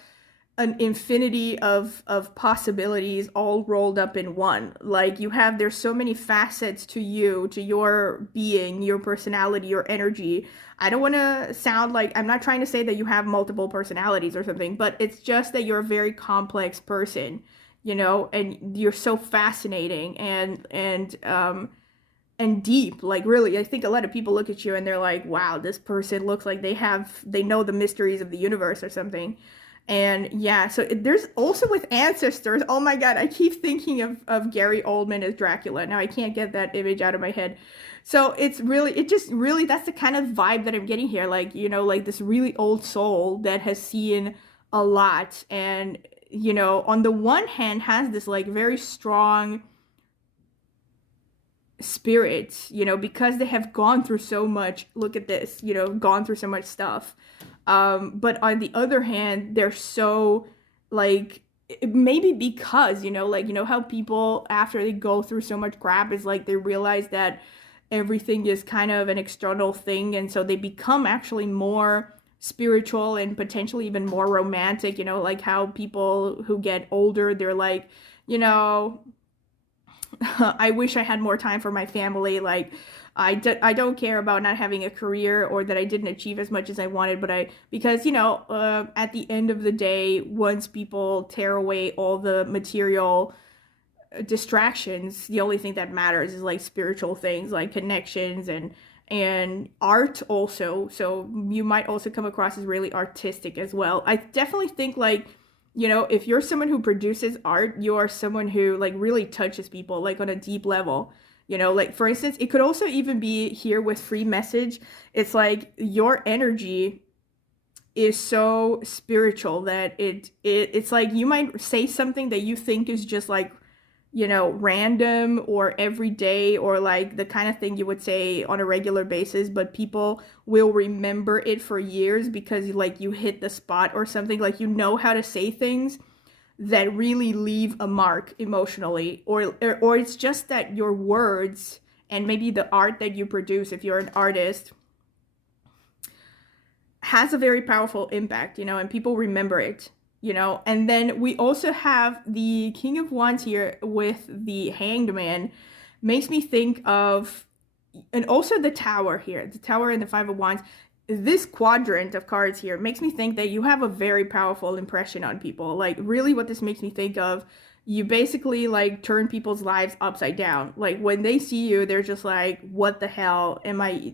an infinity of possibilities all rolled up in one. Like there's so many facets to you, to your being, your personality, your energy. I don't want to sound like, I'm not trying to say that you have multiple personalities or something, but it's just that you're a very complex person, and you're so fascinating and deep. Like, really, I think a lot of people look at you and they're like, wow, this person looks like they know the mysteries of the universe or something. And yeah, so there's also with ancestors. Oh my God, I keep thinking of Gary Oldman as Dracula. Now I can't get that image out of my head. So it just really, that's the kind of vibe that I'm getting here. Like, like this really old soul that has seen a lot. And, on the one hand has this like very strong spirit, because they have gone through so much. Look at this, gone through so much stuff. But on the other hand, they're so like, maybe because, how people after they go through so much crap is like they realize that everything is kind of an external thing, and so they become actually more spiritual and potentially even more romantic, like how people who get older, they're like, I wish I had more time for my family. Like, I don't care about not having a career or that I didn't achieve as much as I wanted, but because, at the end of the day, once people tear away all the material distractions, the only thing that matters is like spiritual things, like connections and art also. So you might also come across as really artistic as well. I definitely think like, if you're someone who produces art, you are someone who like really touches people like on a deep level. Like for instance, it could also even be here with free message. It's like your energy is so spiritual that it's like you might say something that you think is just like, random or everyday or like the kind of thing you would say on a regular basis, but people will remember it for years because like you hit the spot or something. Like, how to say things that really leave a mark emotionally, or it's just that your words and maybe the art that you produce, if you're an artist, has a very powerful impact, and people remember it. And then we also have the King of Wands here with the Hanged Man. Makes me think of, and also the Tower here, the Tower and the Five of Wands. This quadrant of cards here makes me think that you have a very powerful impression on people. Like, really what this makes me think of, you basically like turn people's lives upside down. Like, when they see you, they're just like, what the hell am I,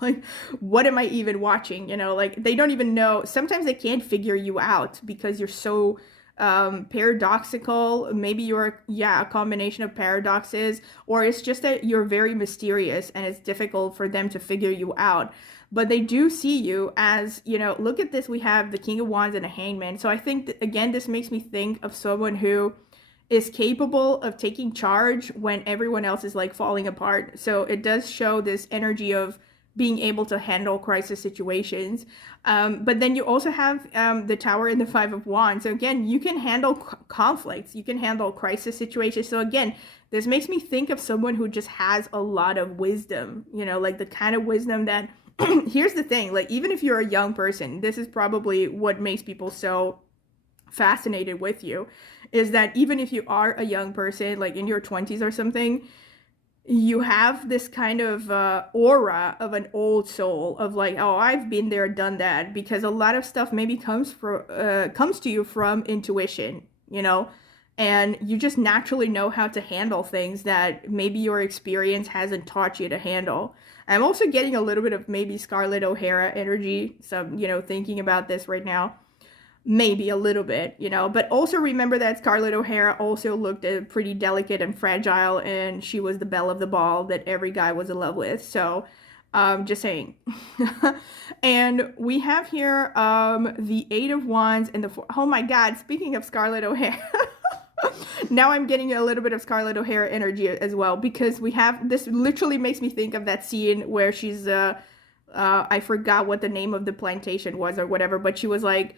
like, what am I even watching? Like, they don't even know. Sometimes they can't figure you out because you're so paradoxical. Maybe you're a combination of paradoxes, or it's just that you're very mysterious and it's difficult for them to figure you out. But they do see you as, look at this, we have the King of Wands and a Hangman. So I think that, again, this makes me think of someone who is capable of taking charge when everyone else is like falling apart. So it does show this energy of being able to handle crisis situations. But then you also have the Tower and the Five of Wands. So again, you can handle conflicts, you can handle crisis situations. So again, this makes me think of someone who just has a lot of wisdom, like the kind of wisdom that, here's the thing, like, even if you're a young person, this is probably what makes people so fascinated with you, is that even if you are a young person, like in your 20s or something, you have this kind of aura of an old soul, of like, oh, I've been there, done that, because a lot of stuff maybe comes to you from intuition, and you just naturally know how to handle things that maybe your experience hasn't taught you to handle. I'm also getting a little bit of maybe Scarlett O'Hara energy, so, thinking about this right now, maybe a little bit, but also remember that Scarlett O'Hara also looked pretty delicate and fragile, and she was the belle of the ball that every guy was in love with. So just saying. And we have here the Eight of Wands and oh my God, speaking of Scarlett O'Hara, now I'm getting a little bit of Scarlett O'Hara energy as well, because we have, this literally makes me think of that scene where she's I forgot what the name of the plantation was or whatever, but she was like,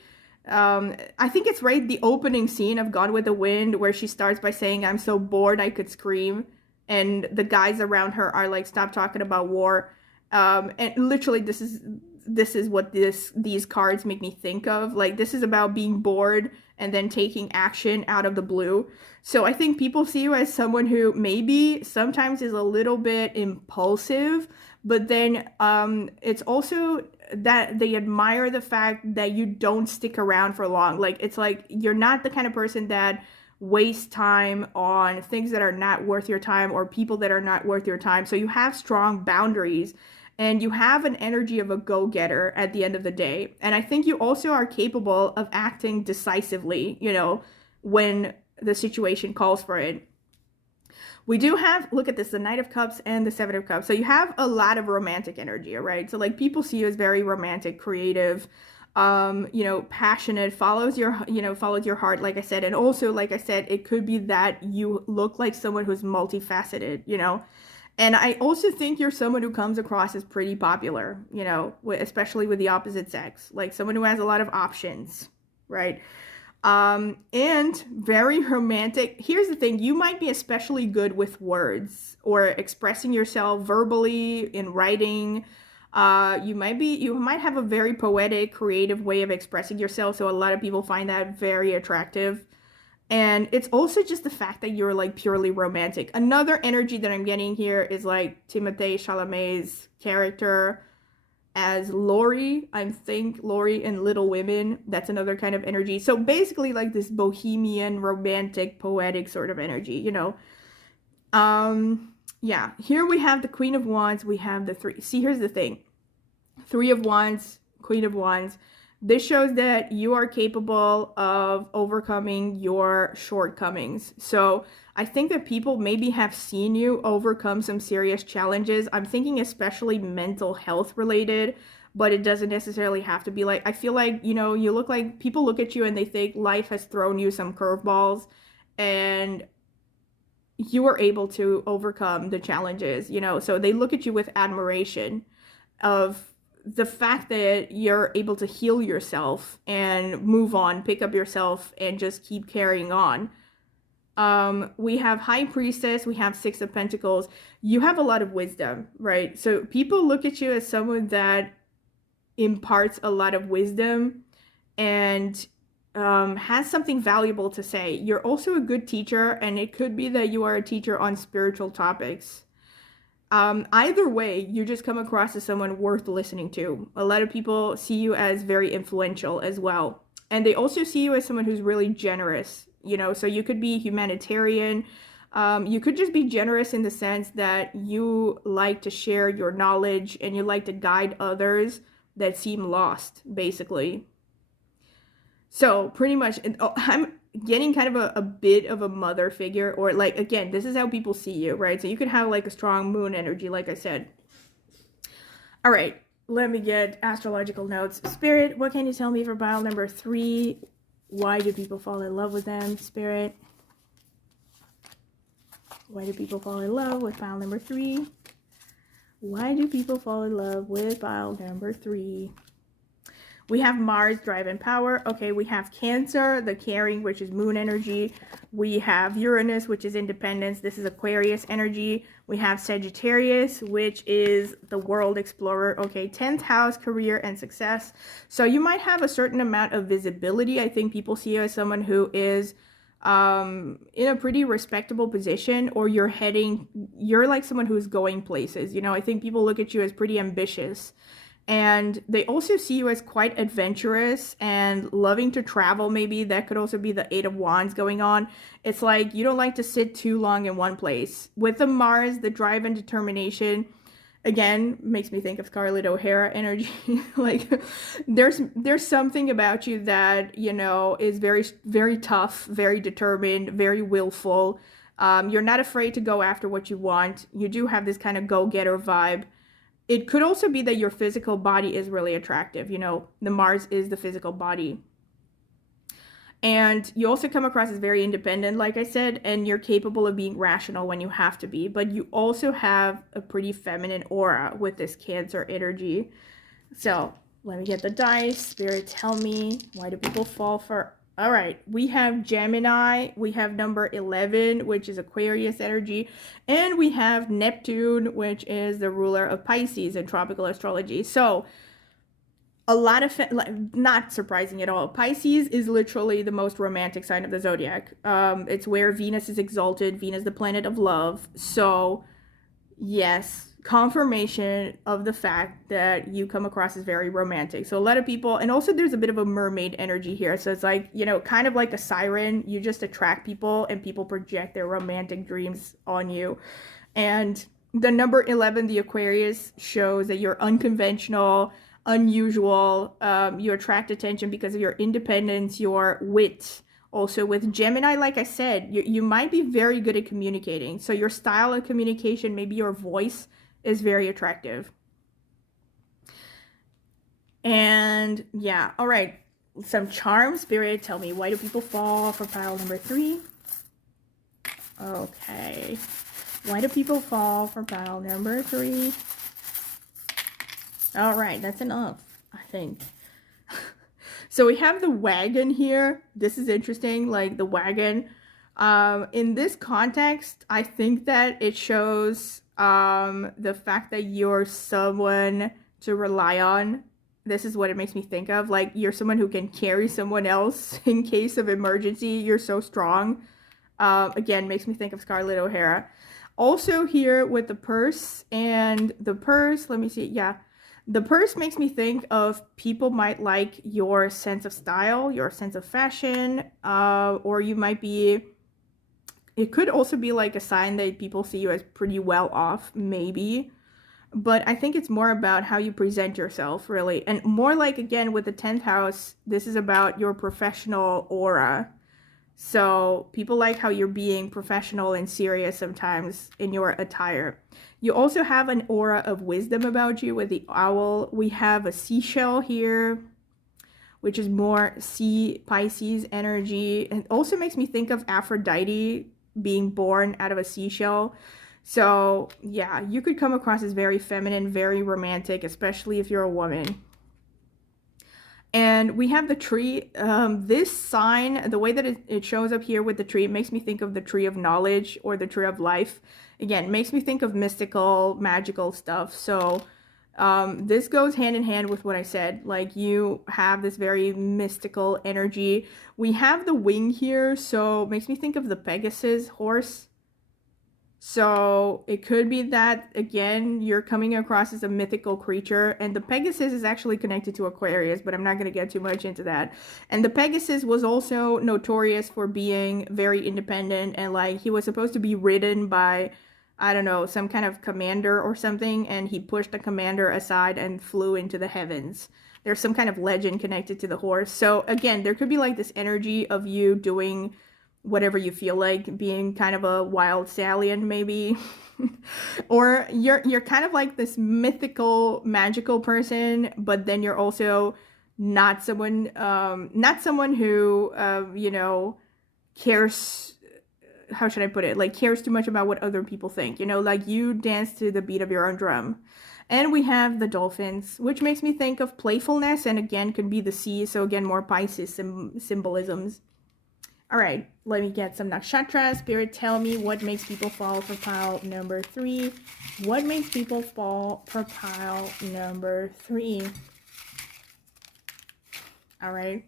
I think it's right, the opening scene of Gone with the Wind, where she starts by saying, I'm so bored I could scream, and the guys around her are like, stop talking about war. And literally, this is this is what these cards make me think of. Like, this is about being bored and then taking action out of the blue. So I think people see you as someone who maybe sometimes is a little bit impulsive, but then it's also that they admire the fact that you don't stick around for long. Like, it's like you're not the kind of person that waste time on things that are not worth your time or people that are not worth your time. So you have strong boundaries and you have an energy of a go-getter at the end of the day. And I think you also are capable of acting decisively, you know, when the situation calls for it. We do have, look at this, the Knight of Cups and the Seven of Cups. So you have a lot of romantic energy, right? So like people see you as very romantic, creative, you know, passionate, follows your heart, like I said. And also, like I said, it could be that you look like someone who's multifaceted, you know. And I also think you're someone who comes across as pretty popular, you know, especially with the opposite sex, like someone who has a lot of options, right? And very romantic. Here's the thing, you might be especially good with words or expressing yourself verbally in writing. You might have a very poetic, creative way of expressing yourself. So a lot of people find that very attractive. And it's also just the fact that you're like purely romantic. Another energy that I'm getting here is like Timothée Chalamet's character as Laurie. I think Laurie in Little Women. That's another kind of energy. So basically like this bohemian, romantic, poetic sort of energy, you know. Yeah, here we have the Queen of Wands. We have the three. See, here's the thing. Three of Wands, Queen of Wands. This shows that you are capable of overcoming your shortcomings. So I think that people maybe have seen you overcome some serious challenges. I'm thinking especially mental health related, but it doesn't necessarily have to be like, I feel like, you know, you look like, people look at you and they think life has thrown you some curveballs and you were able to overcome the challenges, you know. So they look at you with admiration of the fact that you're able to heal yourself and move on, pick up yourself, and just keep carrying on. We have High Priestess, we have Six of Pentacles. You have a lot of wisdom, right? So people look at you as someone that imparts a lot of wisdom and has something valuable to say. You're also a good teacher, and it could be that you are a teacher on spiritual topics. Either way, you just come across as someone worth listening to. A lot of people see you as very influential as well. And they also see you as someone who's really generous, you know, so you could be humanitarian. You could just be generous in the sense that you like to share your knowledge and you like to guide others that seem lost, basically. So pretty much, I'm getting kind of a bit of a mother figure, or like, again, this is how people see you, right? So you could have like a strong moon energy, like I said. All right, let me get astrological notes. Spirit, what can you tell me for pile number 3? Why do people fall in love with them? Spirit, why do people fall in love with pile number 3? Why do people fall in love with pile number 3? We have Mars, drive and power. Okay, we have Cancer, the caring, which is moon energy. We have Uranus, which is independence. This is Aquarius energy. We have Sagittarius, which is the world explorer. Okay, 10th house, career and success. So you might have a certain amount of visibility. I think people see you as someone who is in a pretty respectable position, or you're like someone who's going places. You know, I think people look at you as pretty ambitious. And they also see you as quite adventurous and loving to travel, maybe. That could also be the Eight of Wands going on. It's like you don't like to sit too long in one place. With the Mars, the drive and determination, again, makes me think of Scarlett O'Hara energy. Like, there's something about you that, you know, is very, very tough, very determined, very willful. You're not afraid to go after what you want. You do have this kind of go-getter vibe. It could also be that your physical body is really attractive. You know, the Mars is the physical body. And you also come across as very independent, like I said, and you're capable of being rational when you have to be. But you also have a pretty feminine aura with this Cancer energy. So let me get the dice. Spirit, tell me, why do people fall for... All right, we have Gemini, we have number 11, which is Aquarius energy, and we have Neptune, which is the ruler of Pisces in tropical astrology. So a lot of not surprising at all. Pisces is literally the most romantic sign of the zodiac. It's where Venus is exalted. Venus, the planet of love. So, yes, confirmation of the fact that you come across as very romantic. So a lot of people, and also there's a bit of a mermaid energy here. So it's like, you know, kind of like a siren. You just attract people, and people project their romantic dreams on you. And the number 11, the Aquarius, shows that you're unconventional, unusual. You attract attention because of your independence, your wit. Also with Gemini, like I said, you might be very good at communicating. So your style of communication, maybe your voice, is very attractive. And yeah, all right. Some charms. Spirit, tell me, why do people fall for pile number 3? Okay. Why do people fall for pile number 3? All right, that's enough, I think. So we have the wagon here. This is interesting, like the wagon. In this context, I think that it shows the fact that you're someone to rely on. This is what it makes me think of. Like, you're someone who can carry someone else in case of emergency. You're so strong. Again, makes me think of Scarlett O'Hara. Also here with the purse, and the purse, let me see, yeah. The purse makes me think of people might like your sense of style, your sense of fashion, or you might be, it could also be like a sign that people see you as pretty well off, maybe. But I think it's more about how you present yourself, really. And more like, again, with the 10th house, this is about your professional aura. So people like how you're being professional and serious sometimes in your attire. You also have an aura of wisdom about you with the owl. We have a seashell here, which is more sea Pisces energy. And it also makes me think of Aphrodite being born out of a seashell. So yeah, you could come across as very feminine, very romantic, especially if you're a woman. And we have the tree. This sign, the way that it shows up here with the tree, it makes me think of the tree of knowledge or the tree of life. Again, it makes me think of mystical, magical stuff. So this goes hand in hand with what I said. Like, you have this very mystical energy. We have the wing here, so it makes me think of the Pegasus horse. So it could be that, again, you're coming across as a mythical creature. And the Pegasus is actually connected to Aquarius, but I'm not going to get too much into that. And the Pegasus was also notorious for being very independent. And like, he was supposed to be ridden by, I don't know, some kind of commander or something. And he pushed the commander aside and flew into the heavens. There's some kind of legend connected to the horse. So again, there could be like this energy of you doing whatever you feel like, being kind of a wild stallion maybe. Or you're kind of like this mythical, magical person, but then you're also not someone who you know, cares, how should I put it, like cares too much about what other people think, you know, like you dance to the beat of your own drum. And we have the dolphins, which makes me think of playfulness, and again could be the sea, so again more Pisces symbolisms. All right, let me get some nakshatra. Spirit, tell me what makes people fall for pile number 3. What makes people fall for pile number 3? All right.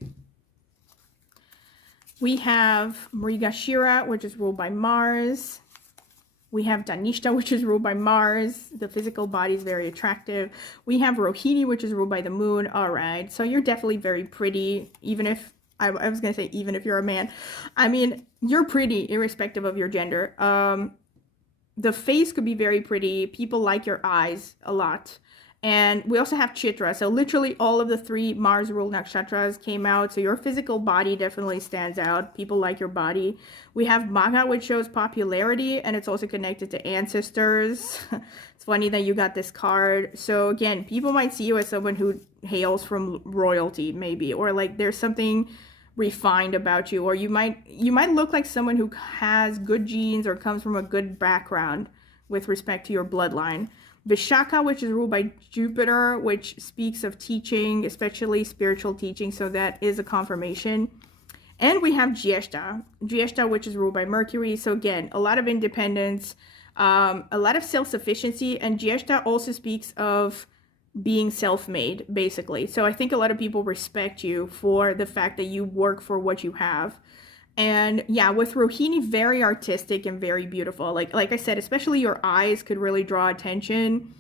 We have Mrigashira, which is ruled by Mars. We have Dhanishta, which is ruled by Mars. The physical body is very attractive. We have Rohini, which is ruled by the moon. All right, so you're definitely very pretty, even if I was going to say even if you're a man. I mean, you're pretty irrespective of your gender. The face could be very pretty. People like your eyes a lot. And we also have Chitra. So literally all of the 3 Mars ruled nakshatras came out. So your physical body definitely stands out. People like your body. We have Magha, which shows popularity, and it's also connected to ancestors. It's funny that you got this card. So again, people might see you as someone who hails from royalty maybe, or like there's something refined about you, or you might look like someone who has good genes or comes from a good background with respect to your bloodline. Vishaka, which is ruled by Jupiter, which speaks of teaching, especially spiritual teaching, so that is a confirmation. And we have Jyeshta, which is ruled by Mercury, so again, a lot of independence, a lot of self-sufficiency, and Jyeshta also speaks of being self-made, basically. So I think a lot of people respect you for the fact that you work for what you have. And yeah, with Rohini, very artistic and very beautiful. Like I said, especially your eyes could really draw attention.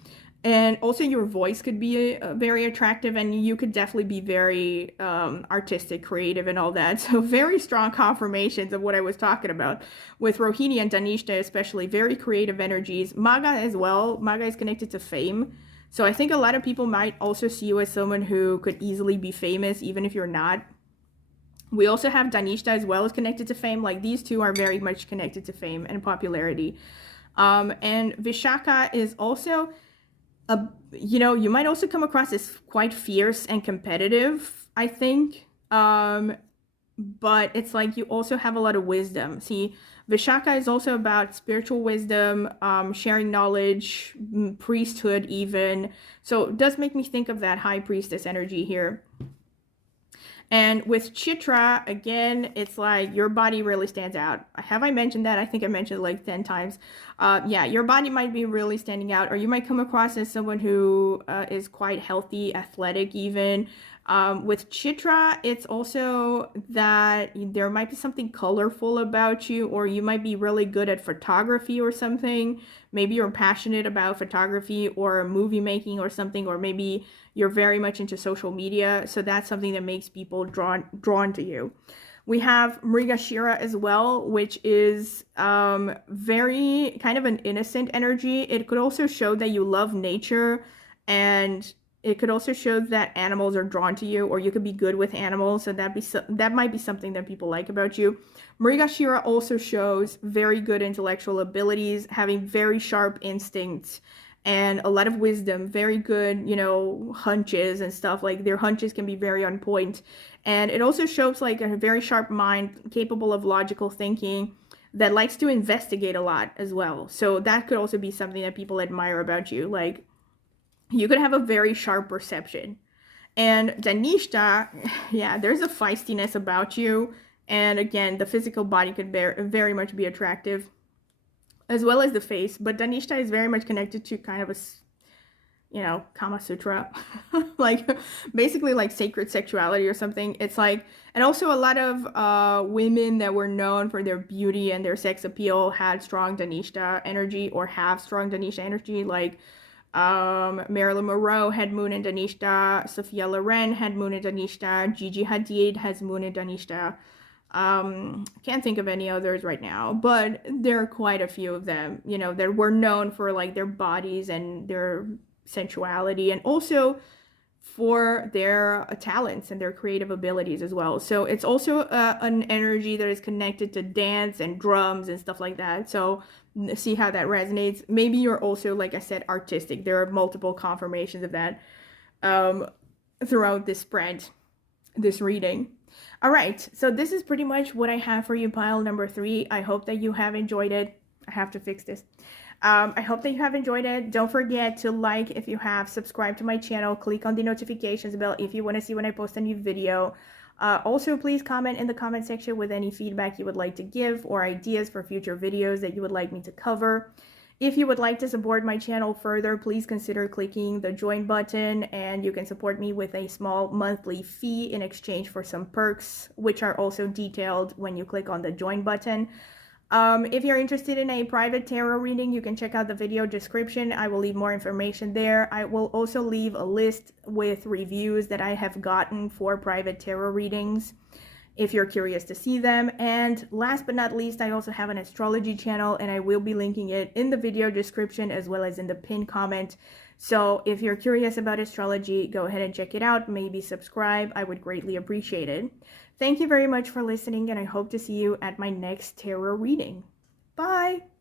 And also your voice could be very attractive, and you could definitely be very artistic, creative, and all that. So very strong confirmations of what I was talking about. With Rohini and Dhanishta especially, very creative energies. Maga as well. Maga is connected to fame. So I think a lot of people might also see you as someone who could easily be famous, even if you're not. We also have Dhanishta as well as connected to fame. Like these two are very much connected to fame and popularity. And Vishaka is also you might also come across as quite fierce and competitive, I think. But it's like you also have a lot of wisdom. See, Vishaka is also about spiritual wisdom, sharing knowledge, priesthood even. So it does make me think of that high priestess energy here. And with Chitra, again, it's like your body really stands out. Have I mentioned that? I think I mentioned it like 10 times. Yeah, your body might be really standing out, or you might come across as someone who is quite healthy, athletic even. With Chitra, it's also that there might be something colorful about you, or you might be really good at photography or something. Maybe you're passionate about photography or movie making or something, or maybe you're very much into social media. So that's something that makes people drawn to you. We have Mrigashira as well, which is very kind of an innocent energy. It could also show that you love nature, and it could also show that animals are drawn to you, or you could be good with animals. So that might be something that people like about you. Mrigashira also shows very good intellectual abilities, having very sharp instincts and a lot of wisdom, very good, hunches and stuff. Like their hunches can be very on point. And it also shows like a very sharp mind, capable of logical thinking, that likes to investigate a lot as well. So that could also be something that people admire about you. Like you could have a very sharp perception. And Dhanishta, yeah, there's a feistiness about you. And again, the physical body could very much be attractive, as well as the face. But Dhanishta is very much connected to kind of a, Kama Sutra, like basically like sacred sexuality or something. It's like, and also a lot of women that were known for their beauty and their sex appeal had strong Dhanishta energy, or have strong Dhanishta energy. Like Marilyn Monroe had moon in Dhanishta, Sophia Loren had moon in Dhanishta, Gigi Hadid has moon in Dhanishta. Can't think of any others right now, but there are quite a few of them, that were known for like their bodies and their sensuality, and also for their talents and their creative abilities as well. So it's also an energy that is connected to dance and drums and stuff like that. So see how that resonates. Maybe you're also, like I said, artistic. There are multiple confirmations of that throughout this reading. All right, so this is pretty much what I have for you, pile number 3. I hope that you have enjoyed it. I have to fix this. I hope that you have enjoyed it. Don't forget to like if you have, subscribe to my channel, click on the notifications bell if you want to see when I post a new video. Also, please comment in the comment section with any feedback you would like to give, or ideas for future videos that you would like me to cover. If you would like to support my channel further, please consider clicking the join button, and you can support me with a small monthly fee in exchange for some perks, which are also detailed when you click on the join button. If you're interested in a private tarot reading, you can check out the video description. I will leave more information there. I will also leave a list with reviews that I have gotten for private tarot readings, if you're curious to see them. And last but not least, I also have an astrology channel, and I will be linking it in the video description as well as in the pinned comment. So if you're curious about astrology, go ahead and check it out. Maybe subscribe. I would greatly appreciate it. Thank you very much for listening, and I hope to see you at my next tarot reading. Bye!